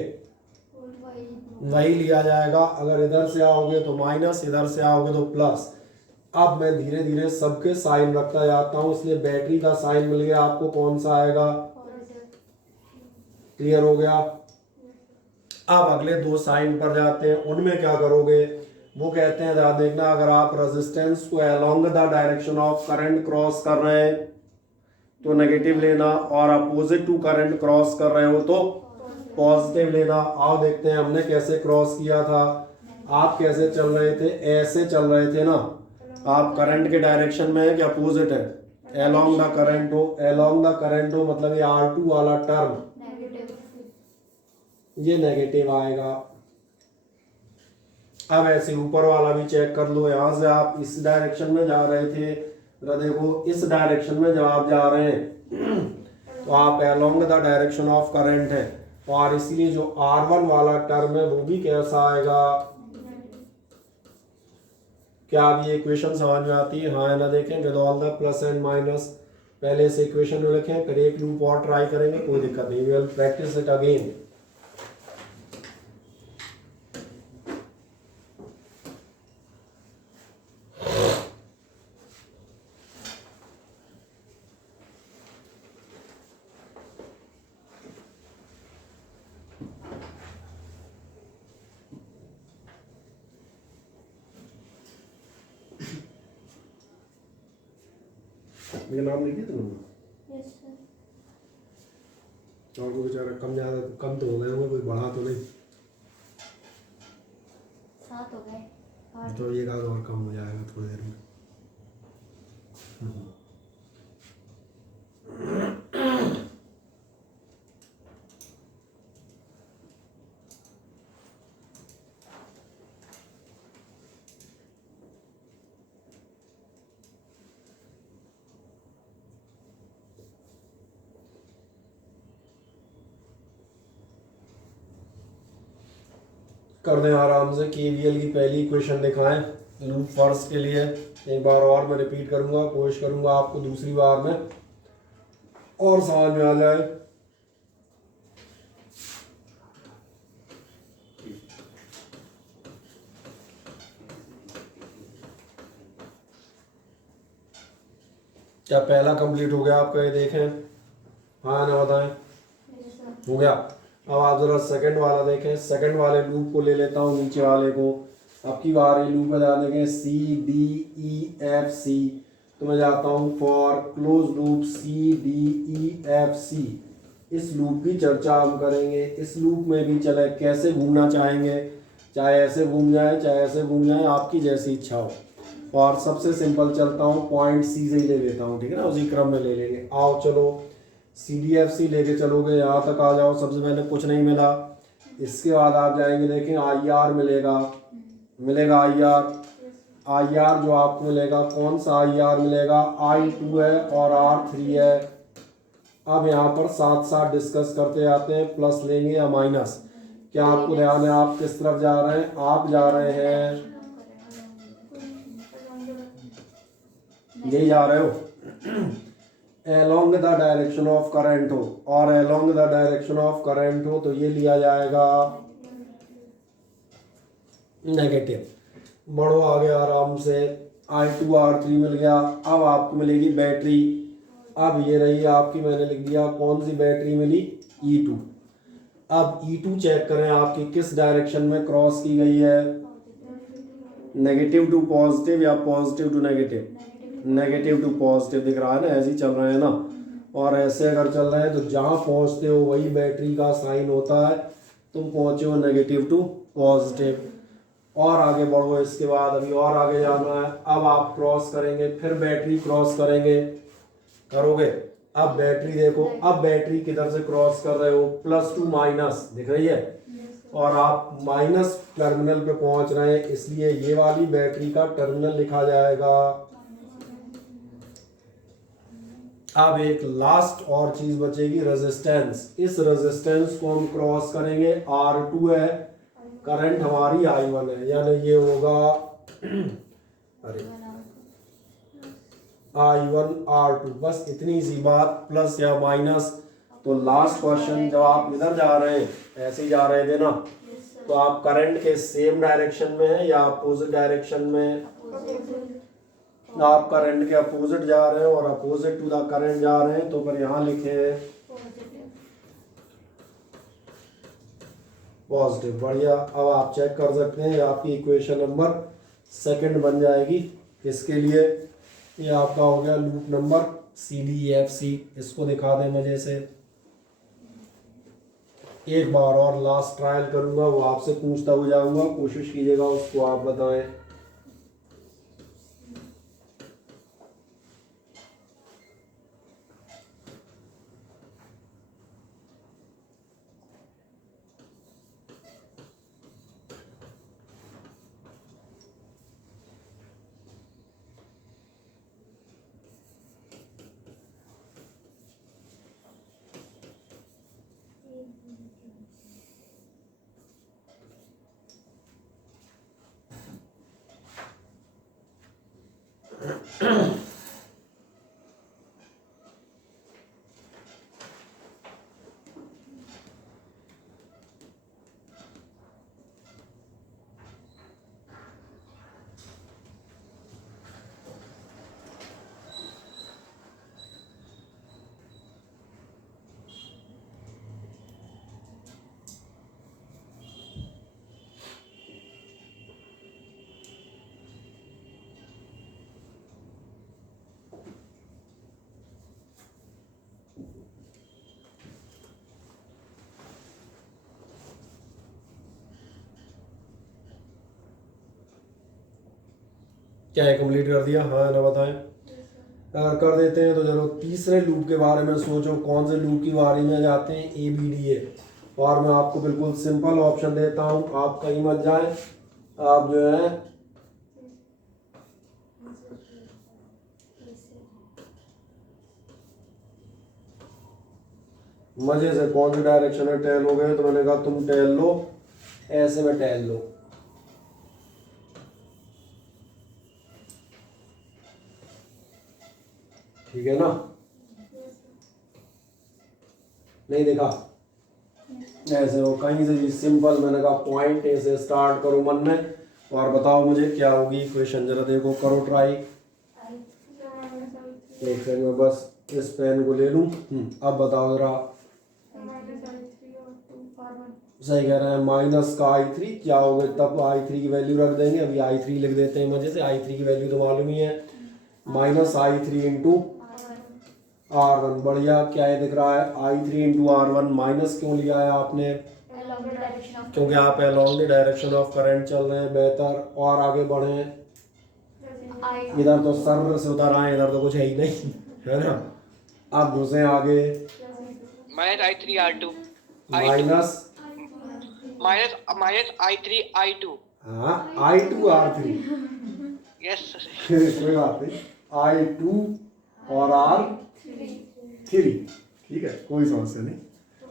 वही लिया जाएगा। अगर इधर से आओगे तो माइनस, इधर से आओगे तो प्लस। अब मैं धीरे धीरे सबके साइन रखता जाता हूँ, इसलिए बैटरी का साइन मिल गया आपको, कौन सा आएगा, क्लियर हो गया। अब अगले 2 साइन पर जाते हैं, उनमें क्या करोगे, वो कहते हैं ध्यान देखना, अगर आप रेजिस्टेंस को along the direction of current cross कर रहे हैं तो नेगेटिव लेना, और अपोजिट टू करंट क्रॉस कर रहे हो तो पॉजिटिव लेना। आओ देखते हैं हमने कैसे क्रॉस किया था। आप कैसे चल रहे थे, ऐसे चल रहे थे ना, आप करंट के डायरेक्शन में है कि अपोजिट है, अलोंग द करंट हो, अलोंग द करंट हो मतलब ये R2 वाला टर्म ये नेगेटिव आएगा। अब ऐसे ऊपर वाला भी चेक कर लो, यहां से आप इस डायरेक्शन में जा रहे थे, देखो इस डायरेक्शन में जब आप जा रहे हैं तो आप along the direction of current है, और इसलिए जो R1 वाला टर्म है वो भी कैसा आएगा। क्या अब ये इक्वेशन समझ में आती है, हाँ है ना। देखें with all the plus and minus, पहले से इक्वेशन में लिखें, फिर एक लूप और ट्राई करेंगे, कोई दिक्कत नहीं, we will practice it again. मेरा नाम लिख दिया तुमने? Yes sir. और कोई बेचारा कम तो हो गए होंगे, कोई बढ़ा तो नहीं? 7 हो गए, तो ये का और कम हो जाएगा थोड़ी देर में। कर दें आराम से। केवीएल की पहली इक्वेशन दिखाएं लूप फर्स्ट के लिए, एक बार और मैं रिपीट करूंगा, कोशिश करूंगा आपको दूसरी बार में और समझ में आ जाए। क्या पहला कंप्लीट हो गया आपका, ये देखें, हाँ ना बताएं, हो गया। अब आप जरा सेकंड वाला देखें, सेकंड वाले लूप को ले लेता हूँ, नीचे वाले को। अब की बार ये लूप बता देंगे CDEFC, तो मैं जाता हूँ फॉर क्लोज लूप CDEFC। इस लूप की चर्चा हम करेंगे। इस लूप में भी चले कैसे घूमना चाहेंगे, चाहे ऐसे घूम जाए चाहे ऐसे घूम जाए, आपकी जैसी इच्छा हो। और सबसे सिंपल चलता हूँ, पॉइंट C से ही ले लेता हूँ, ठीक है ना, उसी क्रम में ले लेंगे। आओ चलो CDFC लेके चलोगे, यहाँ तक आ जाओ। सबसे पहले कुछ नहीं मिला, इसके बाद आप जाएंगे, देखें IR मिलेगा IR जो आपको मिलेगा, कौन सा IR मिलेगा, I2 है और R3 है। अब यहाँ पर साथ साथ डिस्कस करते जाते हैं, प्लस लेंगे या माइनस। क्या आपको ध्यान है आप किस तरफ जा रहे हैं, आप जा रहे हैं यही जा रहे हो along the direction of current हो, और along the direction of current हो तो ये लिया जाएगा नेगेटिव। बढ़ो आगे आराम से, I2 R3 मिल गया। अब आपको मिलेगी बैटरी। अब ये रही आपकी, मैंने लिख दिया कौन सी बैटरी मिली, E2। अब E2 चेक करें आपकी किस डायरेक्शन में क्रॉस की गई है, नेगेटिव टू पॉजिटिव या positive to negative, negative to positive दिख रहा है ना, ऐसे ही चल रहे हैं ना। और ऐसे अगर चल रहे हैं तो जहाँ पहुँचते हो वही बैटरी का साइन होता है, तुम पहुँचे हो नेगेटिव टू पॉजिटिव। और आगे बढ़ो, इसके बाद अभी और आगे जाना है। अब आप क्रॉस करेंगे, फिर बैटरी क्रॉस करेंगे, करोगे। अब बैटरी देखो, अब बैटरी किधर से क्रॉस कर रहे हो, +2 माइनस दिख रही है, और आप माइनस टर्मिनल पे पहुंच रहे हैं, इसलिए ये वाली बैटरी का टर्मिनल लिखा जाएगा। अब एक लास्ट और चीज बचेगी, रेजिस्टेंस। इस रेजिस्टेंस को हम क्रॉस करेंगे, R2 है, करंट हमारी I1 है, यानी ये होगा अरे I1 R2, बस इतनी सी बात, प्लस या माइनस। तो लास्ट क्वेश्चन जब आप इधर जा रहे हैं, ऐसे ही जा रहे थे ना, तो आप करंट के सेम डायरेक्शन में है या अपोजिट डायरेक्शन में? आप करंट के अपोजिट जा रहे हैं और अपोजिट टू द करंट जा रहे हैं, तो फिर यहाँ लिखे पॉजिटिव। बढ़िया। अब आप चेक कर सकते हैं, आपकी इक्वेशन नंबर सेकंड बन जाएगी। किसके लिए? ये आपका हो गया लूप नंबर CDEFC। इसको दिखा दें मजे से। एक बार और लास्ट ट्रायल करूंगा, वो आपसे पूछता हो जाऊंगा, कोशिश कीजिएगा उसको आप बताएं। क्या है, कंप्लीट कर दिया? हाँ ना, बताएं। अगर कर देते हैं तो चलो तीसरे लूप के बारे में सोचो। कौन से लूप के बारे में जाते हैं? ABDA। और मैं आपको बिल्कुल सिंपल ऑप्शन देता हूँ, आप कहीं मत जाए। आप जो है मजे से, कौन सी डायरेक्शन में टहल हो गए, तो मैंने कहा तुम टहल लो, ऐसे में टहल लो। ठीक है ना? नहीं देखा? ऐसे हो कहीं से भी सिंपल, मैंने कहा पॉइंट ए से स्टार्ट करो मन में और बताओ मुझे क्या होगी इक्वेशन। जरा देखो, करो ट्राई। एक सेकंड में बस इस पेन को ले लूं। अब बताओ जरा। सही कह रहे हैं, माइनस का I3 क्या होगा, तब I3 की वैल्यू रख देंगे। अभी I3 लिख देते हैं मजे से। I3 की वैल्यू तो मालूम ही है, माइनस I3 इंटू R1। बढ़िया। क्या ये दिख रहा है? I3 into R1। माइनस क्यों लिया है आपने? क्योंकि आप along the direction of current चल रहे हैं। बेहतर। और आगे बढ़े, इधर तो सर से उतर आए, इधर तो कुछ है ही नहीं, है ना? अब घुसे आगे, minus I3 R2 minus minus I3 I2। हाँ, I2 R3। यस कोई बात नहीं, I2 और R3। ठीक है, कोई समस्या नहीं,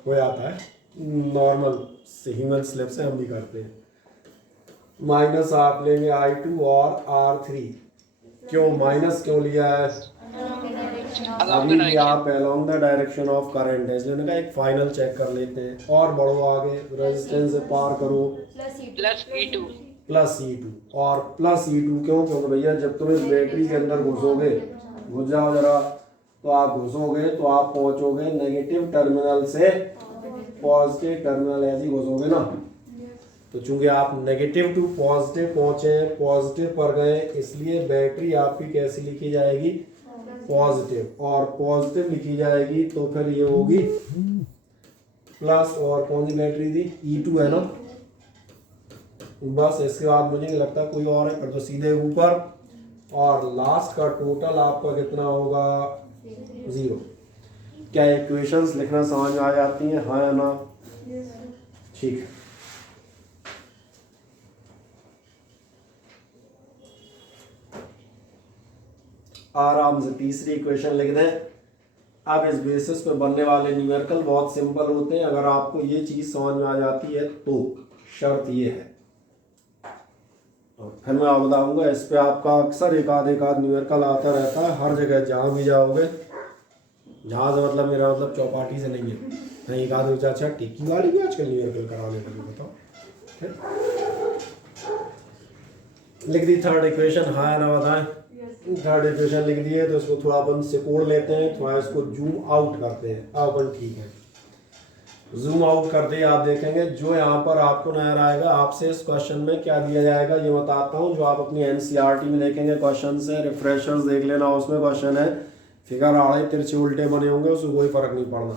हो जाता है, नॉर्मल से ह्यूमन स्लेब से हम भी करते हैं। माइनस आप लेंगे I2 और R3। क्यों माइनस क्यों लिया है? अभी भी आप along the direction of current है, इसलिए एक फाइनल चेक कर लेते हैं। और बढ़ो आगे, रेजिस्टेंस से पार करो, प्लस E2 प्लस E2। और प्लस E2 क्यों? क्योंकि भैया जब तुम इस बैटरी के अंदर घुसोगे, घुस जाओ जरा, तो आप घुसोगे तो आप पहुंचोगे नेगेटिव टर्मिनल से पॉजिटिव टर्मिनल, ऐसे ही घुसोगे ना। तो चूंकि आप नेगेटिव टू पॉजिटिव पहुंचे, पॉजिटिव पर गए, इसलिए बैटरी आपकी कैसी लिखी जाएगी? पॉजिटिव। और पॉजिटिव लिखी जाएगी तो फिर ये होगी प्लस। और कौन सी बैटरी थी? E2 है ना? बस इसके बाद मुझे नहीं लगता कोई और है, फिर तो सीधे ऊपर। और लास्ट का टोटल आपका कितना होगा? 0। क्या इक्वेशंस लिखना समझ में आ जाती हैं? हाँ या ना? ठीक है। आराम से तीसरी इक्वेशन लिख दें। अब इस बेसिस पे बनने वाले न्यूमेरिकल बहुत सिंपल होते हैं। अगर आपको ये चीज़ समझ में आ जाती है तो शर्त ये है, और फिर मैं आप बताऊंगा इस पे आपका अक्सर एक आध न्यूमेरिकल आता रहता है हर जगह जहाँ भी जाओगे। जहाँ से मतलब मेरा मतलब चौपाटी से नहीं है, नहीं एक आध बच्चा अच्छा टिक्की वाली भी आजकल न्यूमेरिकल कराने लगे, बताओ। लिख दी थर्ड इक्वेशन, हाँ या ना बताएं। थर्ड इक्वेशन लिख दिए तो इसको थोड़ा अपन सिकोड़ लेते हैं, थोड़ा इसको जूम आउट करते हैं। अपन ठीक है, जूम आउट करते ही आप देखेंगे जो यहाँ पर आपको नजर आएगा। आपसे इस क्वेश्चन में क्या दिया जाएगा ये बताता हूँ, जो आप अपनी एनसीईआरटी में देखेंगे क्वेश्चन से, रिफ्रेशर्स देख लेना, उसमें क्वेश्चन है फिगर आड़े तिरछे उल्टे बने होंगे, उससे कोई फर्क नहीं पड़ना।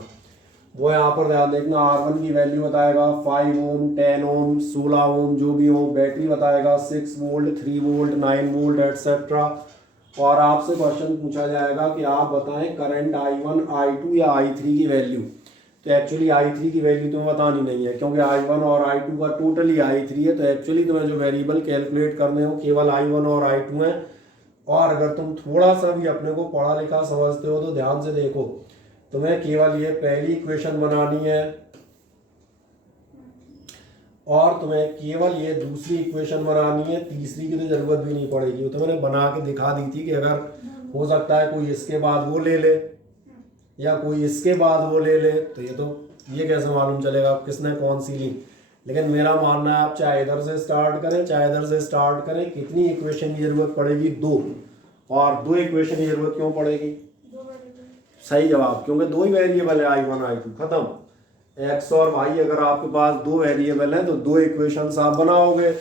वो यहाँ पर ध्यान देखना, R1 की वैल्यू बताएगा 5 ओम, 10 ओम, 16 ओम जो भी हो। बैटरी बताएगा 6 वोल्ट, 3 वोल्ट, 9 वोल्ट एटसेट्रा। और आपसे क्वेश्चन पूछा जाएगा कि आप बताएं करंट I1, I2 या I3 की वैल्यू। तो एक्चुअली I3 की वैल्यू तुम्हें बतानी नहीं है, क्योंकि I1 और I2 का टोटली I3 है। तो एक्चुअली तुम्हें जो वेरिएबल कैलकुलेट करने हो केवल I1 और I2 है। और अगर तुम थोड़ा सा भी अपने को पढ़ा लिखा समझते हो तो ध्यान से देखो, तुम्हें केवल ये पहली इक्वेशन बनानी है और तुम्हें केवल ये दूसरी इक्वेशन बनानी है, तीसरी की तो जरूरत भी नहीं पड़ेगी। वो तो मैंने बना के दिखा दी थी कि अगर हो सकता है कोई इसके बाद वो ले ले या कोई इसके बाद वो ले ले, तो ये कैसे मालूम चलेगा किसने कौन सी ली। लेकिन मेरा मानना है आप चाहे इधर से स्टार्ट करें चाहे इधर से स्टार्ट करें, कितनी इक्वेशन की जरूरत पड़ेगी? 2। और 2 इक्वेशन की जरूरत क्यों पड़ेगी? सही जवाब, क्योंकि 2 ही वेरिएबल है I1 I2, खत्म। एक्स और वाई अगर आपके पास 2 वेरिएबल हैं तो 2 इक्वेशन आप बनाओगे।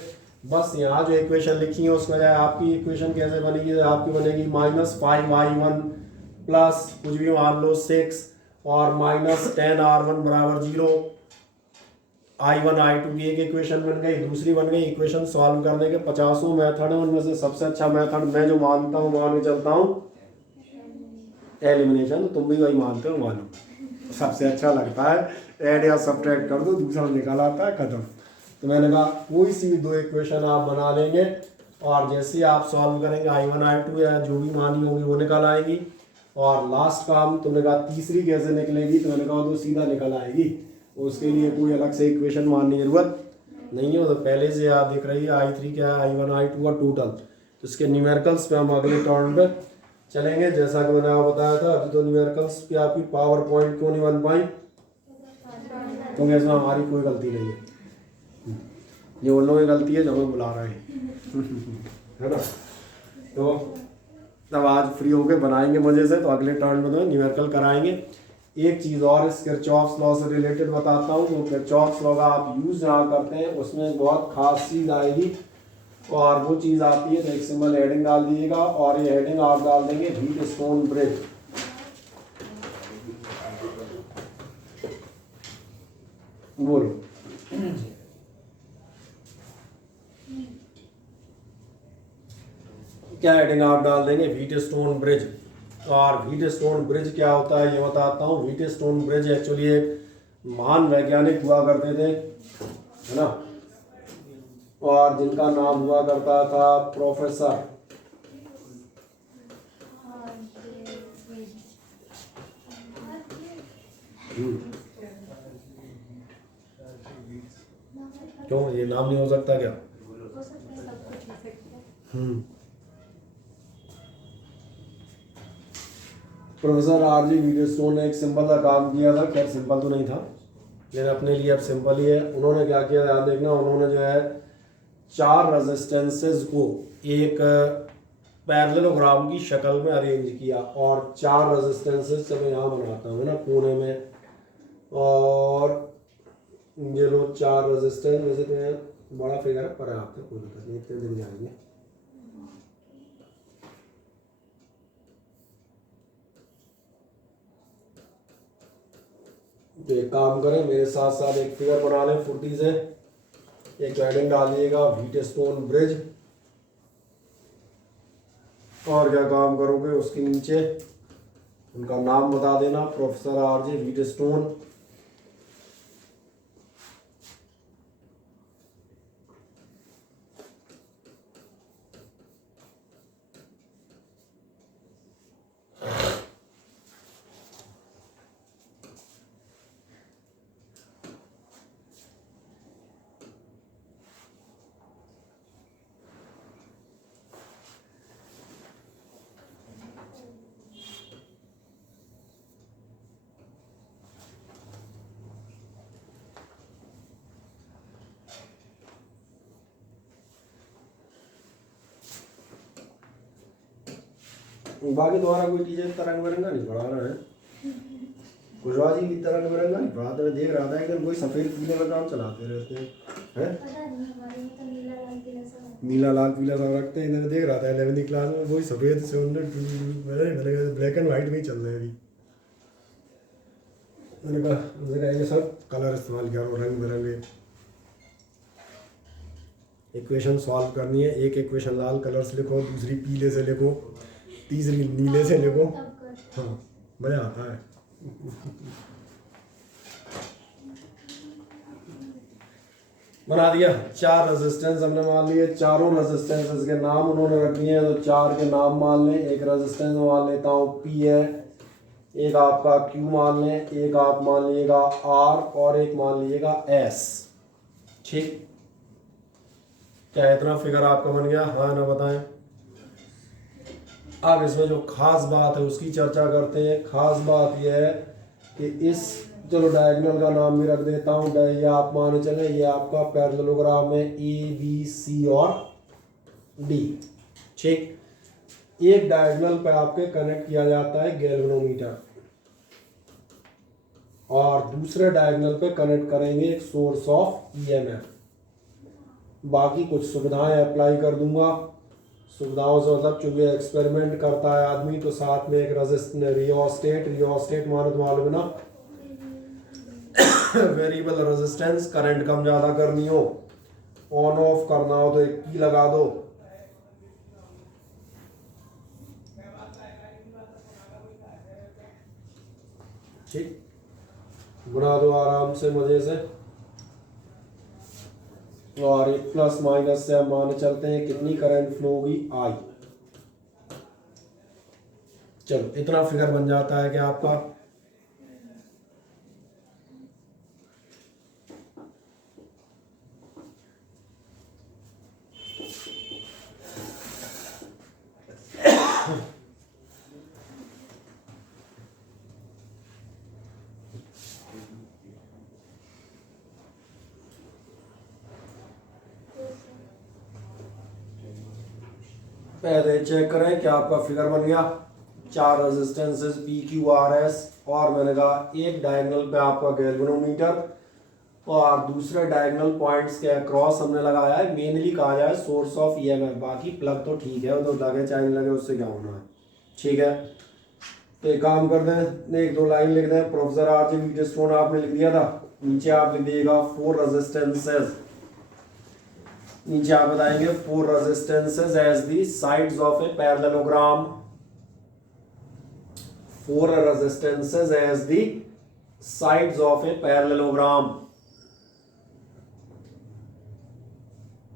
बस यहाँ जो इक्वेशन लिखी है उसमें जाए आपकी इक्वेशन कैसे बनेगी? आपकी बनेगी -5I1 प्लस कुछ भी मान लो 6 और -10R1 बराबर 0। I1 I2 की एक इक्वेशन बन गई, दूसरी बन गई। इक्वेशन सॉल्व करने के 50 मेथड है, उनमें से सबसे अच्छा मेथड मैं जो मानता हूँ मान के चलता हूँ एलिमिनेशन। तो तुम भी वही मानते हो, मानो सबसे अच्छा लगता है। ऐड या सब्ट्रैक्ट कर दो, दूसरा निकल आता है, खत्म। तो मैंने कहा कोई सी भी 2 इक्वेशन आप बना लेंगे और जैसे आप सॉल्व करेंगे I1 I2 या जो भी मानी होगी वो निकल आएगी। और लास्ट काम तुमने कहा तीसरी कैसे निकलेगी, तो मैंने कहा तो सीधा निकल आएगी, उसके लिए कोई अलग से इक्वेशन मानने की जरूरत नहीं है। वो तो पहले से याद दिख रही है। I3 क्या है, I1 I2 का टोटल। तो इसके न्यूमेरिकल्स पे हम अगले टर्न पे चलेंगे। जैसा कि मैंने आपको बताया था, अभी तो न्यूमेरिकल्स पे आपकी पावर पॉइंट क्यों नहीं बन पाई, क्योंकि इसमें हमारी कोई गलती नहीं है, ये उन लोगों की गलती है जो हमें बुला रहे हैं है ना। तो तब आज फ्री होके बनाएंगे मजे से, तो अगले टर्न में तो न्यूमेरिकल कराएंगे। एक चीज़ और इस किरचॉफ्स लॉ से रिलेटेड बताता हूँ। जो किरचॉफ्स लॉ का आप यूज़ जहाँ करते हैं उसमें बहुत खास चीज़ आएगी, और वो चीज़ आती है तो एक सिंबल हेडिंग डाल दीजिएगा। और ये हेडिंग आप डाल देंगे व्हीटस्टोन ब्रिज। बोलो क्या हेडिंग आप डाल देंगे? Wheatstone bridge. और व्हीटस्टोन ब्रिज क्या होता है ये बताता हूँ। व्हीटस्टोन ब्रिज एक्चुअली एक महान वैज्ञानिक हुआ करते थे, है ना, और जिनका नाम हुआ करता था प्रोफेसर क्यों ये नाम नहीं हो सकता क्या? Professor R.G. व्हीटस्टोन ने एक सिंपल का काम किया था। खैर सिंपल तो नहीं था, लेकिन अपने लिए अब सिंपल ही है। उन्होंने क्या किया ध्यान देखना, उन्होंने जो है 4 रेजिस्टेंसेस को एक पैरेललोग्राम की शक्ल में अरेंज किया। और 4 रेजिस्टेंसेस मैं यहाँ बनाता हूँ ना कोने में, और ये लो 4 रेजिस्टेंस। वैसे तो यहाँ बड़ा फिगर है पर आपको कोई दिक्कत नहीं, इतने दिन जाएंगे। तो एक काम करें, मेरे साथ साथ एक फिगर बना लें फुर्ती से। एक हेडिंग डाल दीजिएगा व्हीटस्टोन ब्रिज, और क्या काम करोगे उसके नीचे उनका नाम बता देना, प्रोफेसर R.G. व्हीटस्टोन। बाकी तुम्हारा कोई टीचर इतना रंग बिरंगा नहीं पढ़ा रहा है। कुशवाहा जी भी इतना रंग बिरंगा नहीं पढ़ाते। मैं देख रहा था एकदम कोई सफेद पीले में काम चलाते रहते हैं। नीला लाल पीला सब रखते हैं। इधर देख रहा था 11वीं क्लास में वही सफेद से मैंने ब्लैक एंड वाइट में ही चल रहे हैं अभी। मैंने कहा ये सब कलर इस्तेमाल किया और रंग बिरंगे। इक्वेशन सॉल्व करनी है। एक इक्वेशन लाल कलर से लिखो, दूसरी पीले से लिखो, तीसरी नीले से लिखो। हाँ मज़ा आता है। बना दिया। 4 रेजिस्टेंस हमने मान लिए। चारों रेजिस्टेंसेस के नाम उन्होंने रख दिए हैं, तो 4 के नाम मान लें। एक रेजिस्टेंस मान लेता हूँ P है, एक आपका Q मान लें, एक आप मान लीजिएगा R और एक मान लीजिएगा S। ठीक, क्या इतना फिगर आपका बन गया? हाँ ना बताएं। अब इसमें जो खास बात है उसकी चर्चा करते हैं। खास बात यह है कि इस, चलो डायगोनल का नाम भी रख देता हूँ। ये आप माने चले ये आपका पैरेललोग्राम है ABC और D। ठीक, एक डायगोनल पे आपके कनेक्ट किया जाता है गैल्वेनोमीटर और दूसरे डायगोनल पे कनेक्ट करेंगे एक सोर्स ऑफ EMF। बाकी कुछ सुविधाएं अप्लाई कर दूंगा। सुविधाओं से मतलब चूंकि एक्सपेरिमेंट करता है आदमी, तो साथ में एक रियोस्टेट माने तो मालूम है ना, वेरिएबल रेजिस्टेंस। करंट कम ज़्यादा करनी हो, ऑन ऑफ करना हो तो एक की लगा दो। ठीक, बना दो आराम से मजे से। और एक प्लस माइनस से हम मान चलते हैं कितनी करंट फ्लो होगी I। चलो इतना फिगर बन जाता है कि आपका पहले चेक करें क्या आपका फिगर बन गया। 4 रेजिस्टेंसेस PQRS और मैंने कहा एक डायगोनल पे आपका गैल्वेनोमीटर और दूसरे डायगोनल पॉइंट्स के अक्रॉस हमने लगाया है, मेनली कहा जाए सोर्स ऑफ EMF। बाकी प्लग तो ठीक है, वो तो लगे चाहे नहीं लगे उससे क्या होना है। ठीक है, तो एक काम कर दें, 1-2 लाइन लिख दें। प्रोफेसर RJ व्हीटस्टोन आपने लिख दिया था, नीचे आप लिख दीजिएगा 4 रेजिस्टेंसेस। नीचे आप बताएंगे 4 resistances as the sides of a parallelogram. 4 resistances as the sides of a parallelogram.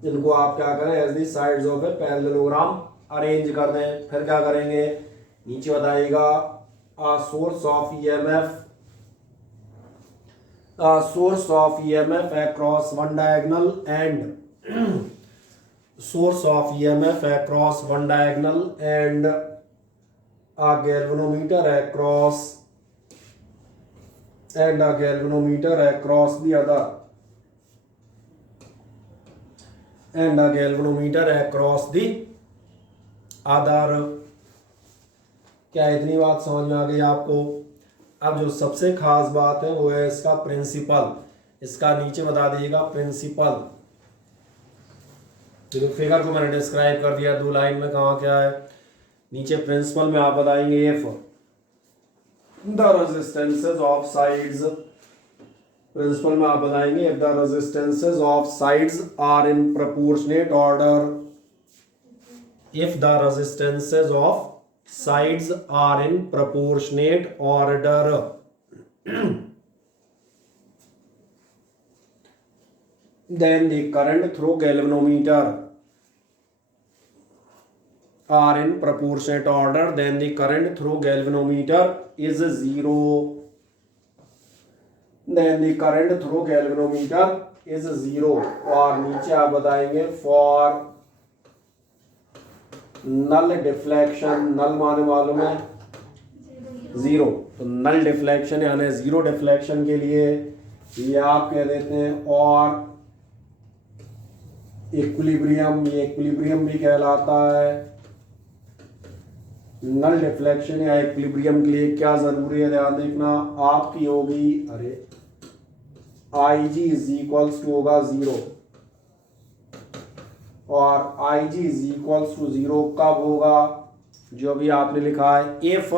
जिनको आप क्या करें, as the sides of a parallelogram arrange कर दें। फिर क्या करेंगे, नीचे बताइएगा source of EMF across one diagonal and source of EMF across one diagonal and a galvanometer across the other, and a galvanometer across the other। क्या इतनी बात समझ में आ गई आपको? अब जो सबसे खास बात है वो है इसका प्रिंसिपल। इसका नीचे बता दीजिएगा प्रिंसिपल। तो फिगर को मैंने डिस्क्राइब कर दिया 2 लाइन में, कहाँ क्या है। नीचे प्रिंसिपल में आप बताएंगे if the resistances of sides, principle में आप बताएंगे if the resistances of sides are in proportionate order, if the resistances of sides are in proportionate order, then the current through galvanometer are in proportionate order, then the current through galvanometer is 0, then the current through galvanometer is 0। और नीचे आप बताएंगे for null deflection, नल माने मालूम है 0, तो null deflection यानी 0 deflection के लिए ये आप कह देते हैं और इक्विलिब्रियम, ये इक्विलिब्रियम भी कहलाता है। नल डिफ्लेक्शन या इक्विलिब्रियम के लिए क्या जरूरी है, ध्यान देखना, आपकी होगी अरे I g is equals to होगा 0 और I g is equals to 0 कब होगा, जो भी आपने लिखा है, if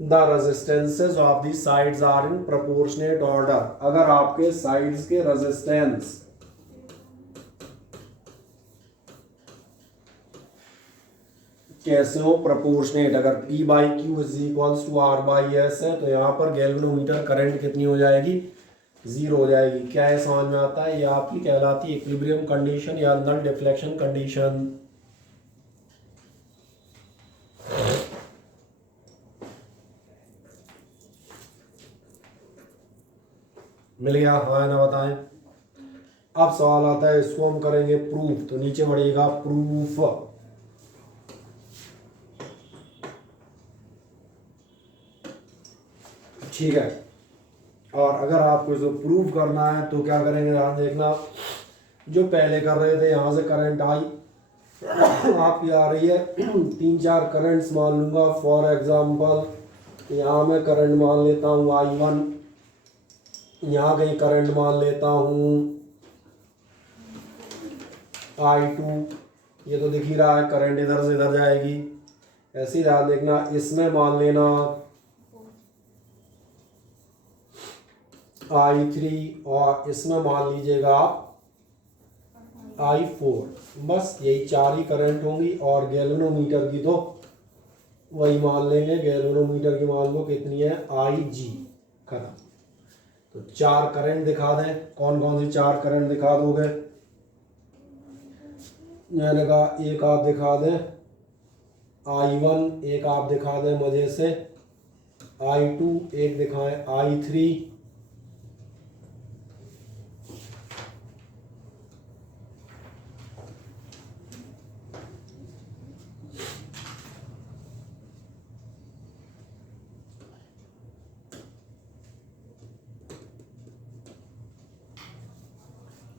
the resistances of the sides are in proportionate order, अगर आपके साइड्स के रेजिस्टेंस कैसे हो, प्रोपोर्शनेट, अगर P by Q is equals to R by S है तो यहाँ पर गैल्वेनोमीटर करंट कितनी हो जाएगी, 0 हो जाएगी। क्या है समझ में आता है, ये आपकी कहलाती है इक्विलिब्रियम कंडीशन या नल डिफ्लेक्शन कंडीशन। मिल गया, हाँ ना बताएं। अब सवाल आता है, इसको हम करेंगे प्रूफ, तो नीचे बढ़ेगा प्रूफ। ठीक है, और अगर आपको इसको प्रूव करना है तो क्या करेंगे, ध्यान देखना, जो पहले कर रहे थे यहाँ से करंट आई आपकी आ रही है 3-4 करंट्स मान लूंगा, फॉर एग्जांपल यहाँ मैं करंट मान लेता हूँ I1, यहाँ कहीं करंट मान लेता हूँ I2, ये तो दिख ही रहा है करंट इधर से इधर जाएगी। ऐसे ही ध्यान देखना, इसमें मान लेना I3 और इसमें मान लीजिएगा आप I4, बस यही 4 ही करंट होंगी। और गैल्वेनोमीटर की तो वही मान लेंगे, गैल्वेनोमीटर की मान लो कितनी है IG, खत्म। तो 4 करंट दिखा दें, कौन कौन सी 4 करंट दिखा दोगे, मैंने कहा एक आप दिखा दें I1, एक आप दिखा दें मजे से I2, एक दिखाएं I3,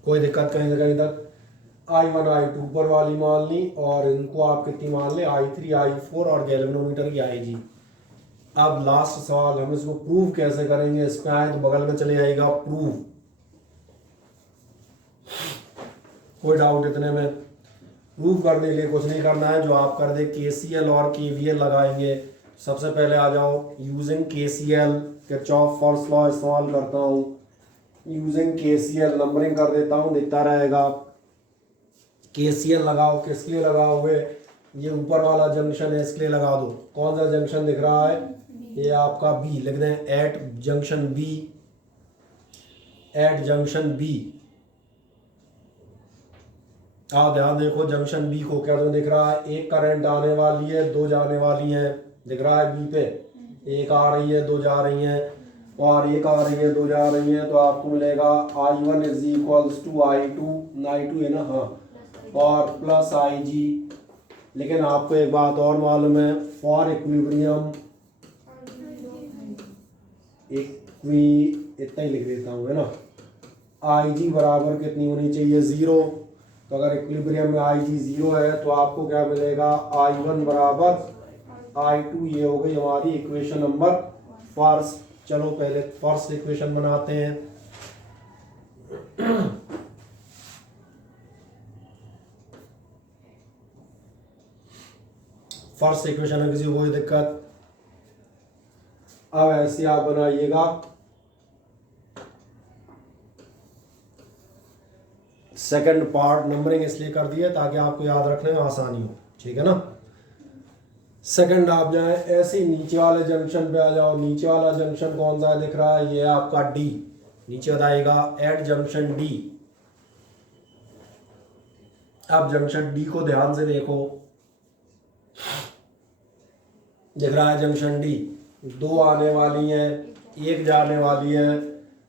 कोई दिक्कत कहीं से कहीं तक। I1 I2 ऊपर वाली मान ली और इनको आप कितनी मान ले, I3 I4 और गैल्वेनोमीटर की IG। अब लास्ट सवाल, हम इसको प्रूव कैसे करेंगे, इसमें आए तो बगल में चले जाएगा प्रूव। कोई डाउट इतने में? प्रूव करने के लिए कुछ नहीं करना है, जो आप कर दे KCL और KVL लगाएंगे। सबसे पहले आ जाओ, using KCL Kirchhoff first law इस्तेमाल करता हूँ, यूजिंग KCL नंबरिंग कर देता हूँ, दिखता रहेगा। KCL लगाओ, किसके लिए लगाओगे, ये ऊपर वाला जंक्शन है इसके लिए लगा दो। कौन सा जंक्शन दिख रहा है, ये आपका B, लिख दें at junction B, at junction B। आप ध्यान देखो, जंक्शन B को क्या तो दिख रहा है, एक करंट आने वाली है, 2 जाने वाली है, दिख रहा है B पे, एक आ रही है 2 जा रही हैं, और एक आ रही है 2 जा रही हैं, तो आपको मिलेगा I1 is equals to I2 है ना, हाँ, और प्लस IG। लेकिन आपको एक बात और मालूम है, फॉर इक्विलिब्रियम इतना ही लिख देता हूँ है ना, IG बराबर कितनी होनी चाहिए, 0। तो अगर इक्विलिब्रियम में IG 0 है तो आपको क्या मिलेगा, I1 बराबर I2। ये हो गई हमारी इक्वेशन नंबर फर्स्ट। चलो पहले फर्स्ट इक्वेशन बनाते हैं। फर्स्ट इक्वेशन है, किसी को कोई दिक्कत? अब ऐसे आप बनाइएगा, सेकंड पार्ट नंबरिंग इसलिए कर दिया ताकि आपको याद रखने में आसानी हो, ठीक है ना। सेकंड आप जाए ऐसे ही नीचे वाले जंक्शन पे आ जाओ। नीचे वाला जंक्शन कौन सा है दिख रहा है, ये है आपका D। नीचे बताएगा एट जंक्शन D। अब जंक्शन D को ध्यान से देखो, दिख रहा है जंक्शन D, 2 आने वाली हैं, 1 जाने वाली है,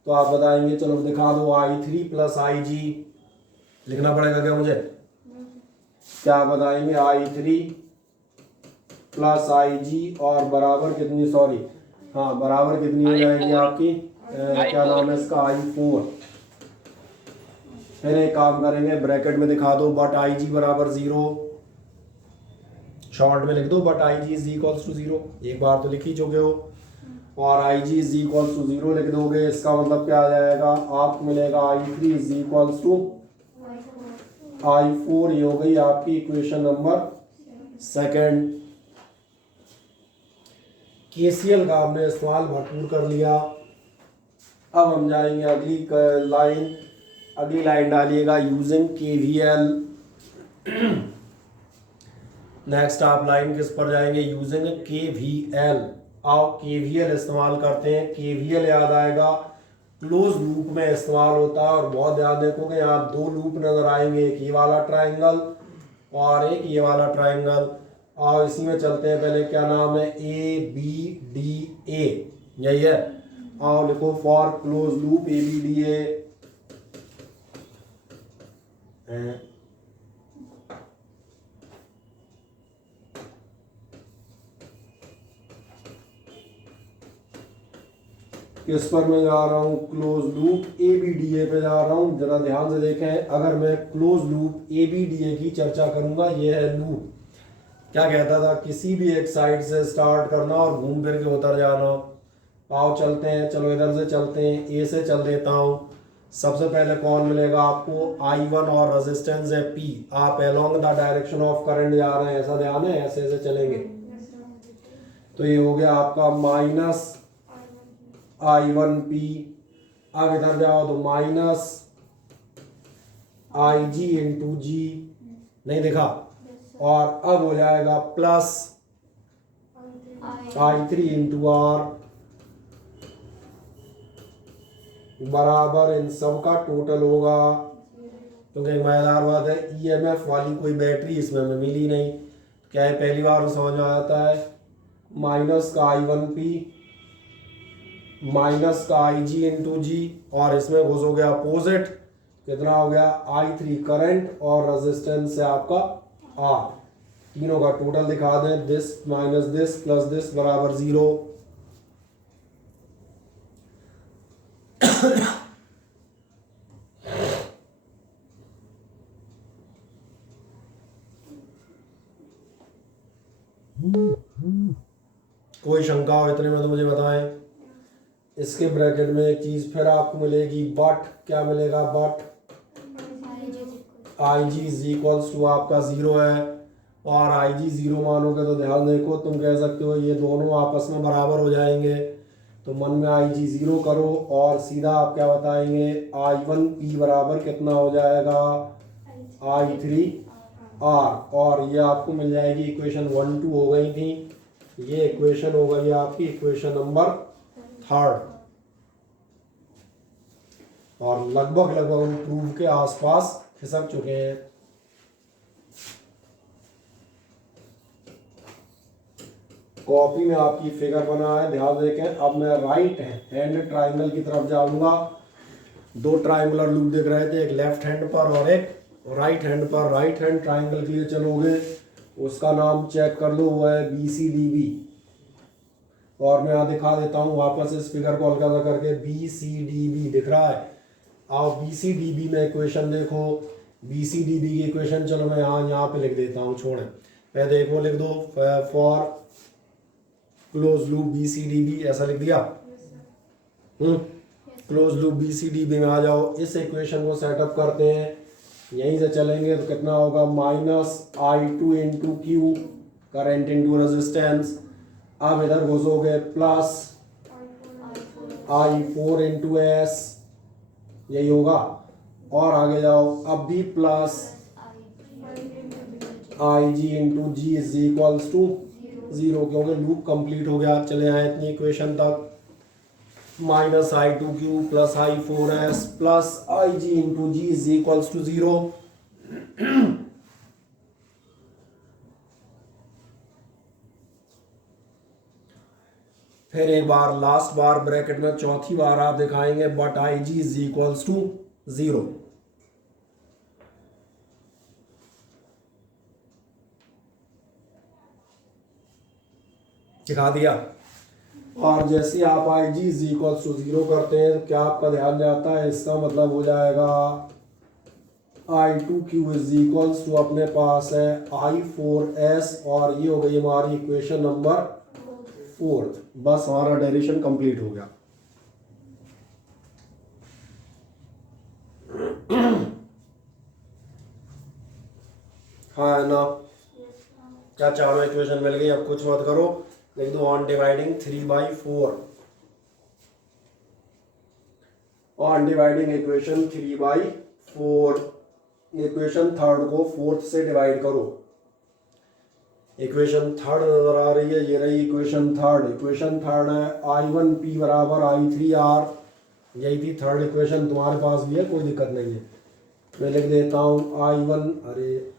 तो आप बताएंगे, चलो दिखा दो I3 प्लस IG। लिखना पड़ेगा क्या मुझे, क्या बताएंगे, I3 प्लस IG और बराबर कितनी, सॉरी हाँ, बराबर कितनी हो जाएगी आपकी, क्या नाम है इसका, I4। फिर एक काम करेंगे, ब्रैकेट में दिखा दो, बट IG बराबर 0। शॉर्ट में लिख दो, but I g is equals to 0, एक बार तो लिख ही चुके हो। और I g is equals to 0 लिख दोगे, इसका मतलब क्या आ जाएगा, आपको मिलेगा I3 is equals to I4। ये हो गई आपकी इक्वेशन नंबर सेकंड। केसीएल का हमने इस्तेमाल भरपूर कर लिया। अब हम जाएंगे अगली लाइन डालिएगा यूजिंग केवीएल। नेक्स्ट आप लाइन किस पर जाएंगे, यूजिंग केवीएल। आओ केवीएल इस्तेमाल करते हैं। केवीएल याद आएगा क्लोज लूप में इस्तेमाल होता है, और बहुत ध्यान देखोगे यहाँ दो लूप नजर आएंगे, एक ये वाला ट्राइंगल और एक ये वाला ट्राइंगल। और इसी में चलते हैं, पहले क्या नाम है, ABDA, यही है। आओ लिखो फॉर क्लोज लूप ABDA। किस पर मैं जा रहा हूँ, क्लोज लूप ABDA पे जा रहा हूँ। जरा ध्यान से देखें, अगर मैं क्लोज लूप ABDA की चर्चा करूंगा, ये है लूप। क्या कहता था, किसी भी एक साइड से स्टार्ट करना और घूम फिर के उतर जाना। आओ चलते हैं, चलो इधर से चलते हैं, ए से चल देता हूँ। सबसे पहले कौन मिलेगा आपको, I1 और रेजिस्टेंस है P। आप along the direction of current जा रहे हैं, ऐसा ध्यान है, ऐसे ऐसे चलेंगे। तो ये हो गया आपका माइनस I1P। अब इधर जाओ तो माइनस IG इंटू जी, नहीं देखा, और अब हो जाएगा प्लस I3 इंटू आर, बराबर इन सब का टोटल होगा। क्योंकि मजेदार बात है, EMF वाली कोई बैटरी इसमें हमें मिली नहीं, क्या है पहली बार समझ में आता है। माइनस का I1P माइनस का IG इंटू जी, और इसमें घुस हो गया अपोजिट, कितना हो गया I3 करंट, और रेजिस्टेंस है आपका R। तीनों का टोटल दिखा दें, this minus this plus this बराबर 0। कोई शंका हो इतने में तो मुझे बताएं। इसके ब्रैकेट में एक चीज फिर आपको मिलेगी, बट क्या मिलेगा, but IG is equals to आपका 0 है, और IG 0 मानोगे तो ध्यान देखो, तुम कह सकते हो ये दोनों आपस में बराबर हो जाएंगे। तो मन में IG 0 करो और सीधा आप क्या बताएंगे, I1P बराबर कितना हो जाएगा, I3R। और ये आपको मिल जाएगी इक्वेशन 1 2 हो गई थी, ये इक्वेशन हो गई आपकी इक्वेशन नंबर थर्ड। और लगभग हम प्रूव के आसपास खिसक चुके हैं। कॉपी में आपकी फिगर बना है, ध्यान देखें। अब मैं राइट हैंड ट्राइंगल की तरफ जाऊंगा। दो ट्राइंगुलर लूप दिख रहे थे, एक लेफ्ट हैंड पर और एक राइट हैंड पर। राइट हैंड ट्राइंगल के लिए चलोगे, उसका नाम चेक कर लो, वो है BCDB। और मैं यहाँ दिखा देता हूँ वापस इस फिगर को हल्का सा करके, BCDB दिख रहा है। आओ BCDB में इक्वेशन देखो, BCDB की इक्वेशन चलो मैं यहाँ पे लिख देता हूँ, छोड़ें पहले देखो, लिख दो फॉर क्लोज लूप BCDB, ऐसा लिख दिया। क्लोज लूप BCDB में आ जाओ, इस इक्वेशन को सेटअप करते हैं, यहीं से चलेंगे तो कितना होगा, minus I2 into Q, current into resistance. अब इधर घुसोगे प्लस I4 इंटू एस, यही होगा। और आगे जाओ, अब भी plus IG into G is equals to 0, क्योंकि लूप कंप्लीट हो गया। चले आए इतनी इक्वेशन तक, minus I2Q plus I4S plus IG into G is equals to 0। फिर एक बार लास्ट बार ब्रैकेट में चौथी बार आप दिखाएंगे, but IG is equals to 0। दिखा दिया। और जैसे आप IG इज इक्वल्स टू 0 करते हैं तो क्या आपका ध्यान जाता है, इसका मतलब हो जाएगा I2Q इज इक्वल्स टू अपने पास है I4S और ये हो गई हमारी इक्वेशन नंबर 4। बस हमारा डेरिवेशन कंप्लीट हो गया। हाँ ना, क्या चारों इक्वेशन मिल गई? अब कुछ मत करो, लिख दो on dividing 3/4। On dividing equation 3/4। Equation third को फोर्थ से डिवाइड करो। इक्वेशन थर्ड नजर आ रही है, ये रही इक्वेशन थर्ड। इक्वेशन थर्ड है I1P बराबर I3R। यही थी थर्ड इक्वेशन, तुम्हारे पास भी है, कोई दिक्कत नहीं है। मैं लिख देता हूँ I1, अरे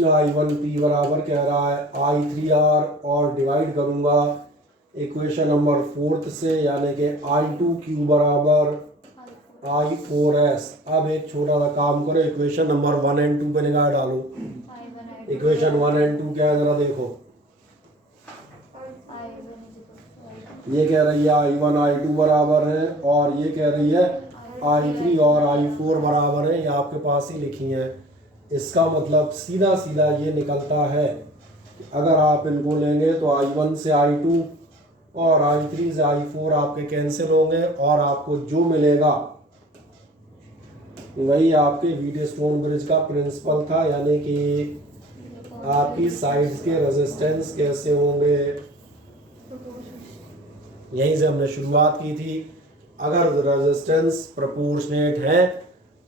I1P बराबर कह रहा है I3R और डिवाइड करूंगा इक्वेशन नंबर फोर्थ से, यानी कि I2Q बराबर I4S। अब एक छोटा सा काम करो, इक्वेशन नंबर 1 और 2 पे निगाह डालो। इक्वेशन 1 और 2 क्या है जरा देखो। ये कह रही है I1 I2 बराबर है और ये कह रही है I3 और I4 बराबर है। ये आपके पास ही लिखी है। इसका मतलब सीधा सीधा ये निकलता है कि अगर आप इनको लेंगे तो I1 से I2 और I3 से I4 आपके कैंसिल होंगे और आपको जो मिलेगा वही आपके व्हीटस्टोन ब्रिज का प्रिंसिपल था, यानी कि आपकी साइड्स के रेजिस्टेंस कैसे होंगे। यहीं से हमने शुरुआत की थी। अगर रेजिस्टेंस प्रोपोर्शनेट है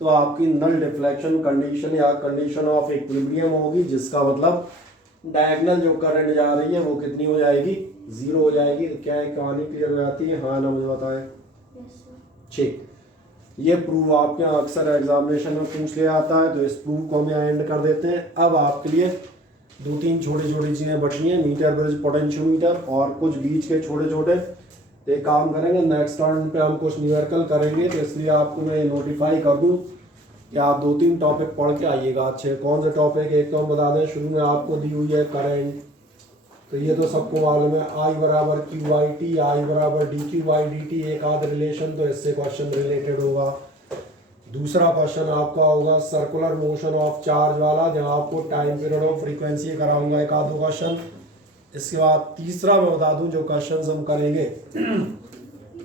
तो आपकी नल डिफ्लेक्शन कंडीशन या कंडीशन ऑफ इक्विलिब्रियम होगी, जिसका मतलब डायगोनल जो करंट जा रही है वो कितनी हो जाएगी? 0 हो जाएगी। तो क्या है, कहानी क्लियर हो जाती है? हाँ ना, मुझे बताएं। ठीक, ये प्रूव आपके यहाँ अक्सर एग्जामिनेशन में पूछ लिया आता है, तो इस प्रूव को हम यहाँ एंड कर देते हैं। अब आपके लिए 2-3 छोटी छोटी चीज़ें बची हैं, मीटर ब्रिज पोटेंशियोमीटर और कुछ बीच के छोटे छोटे। तो एक काम करेंगे, नेक्स्ट टर्न पे हम कुछ न्यूमेरिकल करेंगे, तो इसलिए आपको मैं नोटिफाई कर दूं कि आप 2-3 टॉपिक पढ़ के आइएगा अच्छे। कौन से टॉपिक? एक तो हम बता दें, शुरू में आपको दी हुई है करंट, तो ये तो सबको मालूम है, I बराबर QIT, I बराबर DQ/dt। एक आध रिलेशन तो इससे क्वेश्चन रिलेटेड होगा। दूसरा क्वेश्चन आपका होगा सर्कुलर मोशन ऑफ चार्ज वाला, जहाँ आपको टाइम पीरियड ऑफ फ्रीक्वेंसी कराऊंगा एक आध क्वेश्चन। इसके बाद तीसरा मैं बता दूं, जो क्वेश्चंस हम करेंगे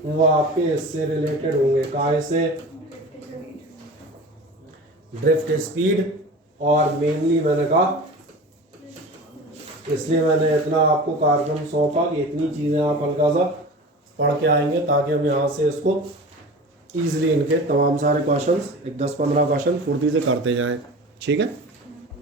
वो आपके इससे रिलेटेड होंगे, काय से? Drift speed. और मेनली मैंने कहा, इसलिए मैंने इतना आपको कार्यक्रम सौंपा कि इतनी चीज़ें आप हल्का सा पढ़ के आएंगे, ताकि हम यहाँ से इसको ईजिली इनके तमाम सारे क्वेश्चंस, एक 10-15 क्वेश्चन फुर्ती से करते जाएं। ठीक है।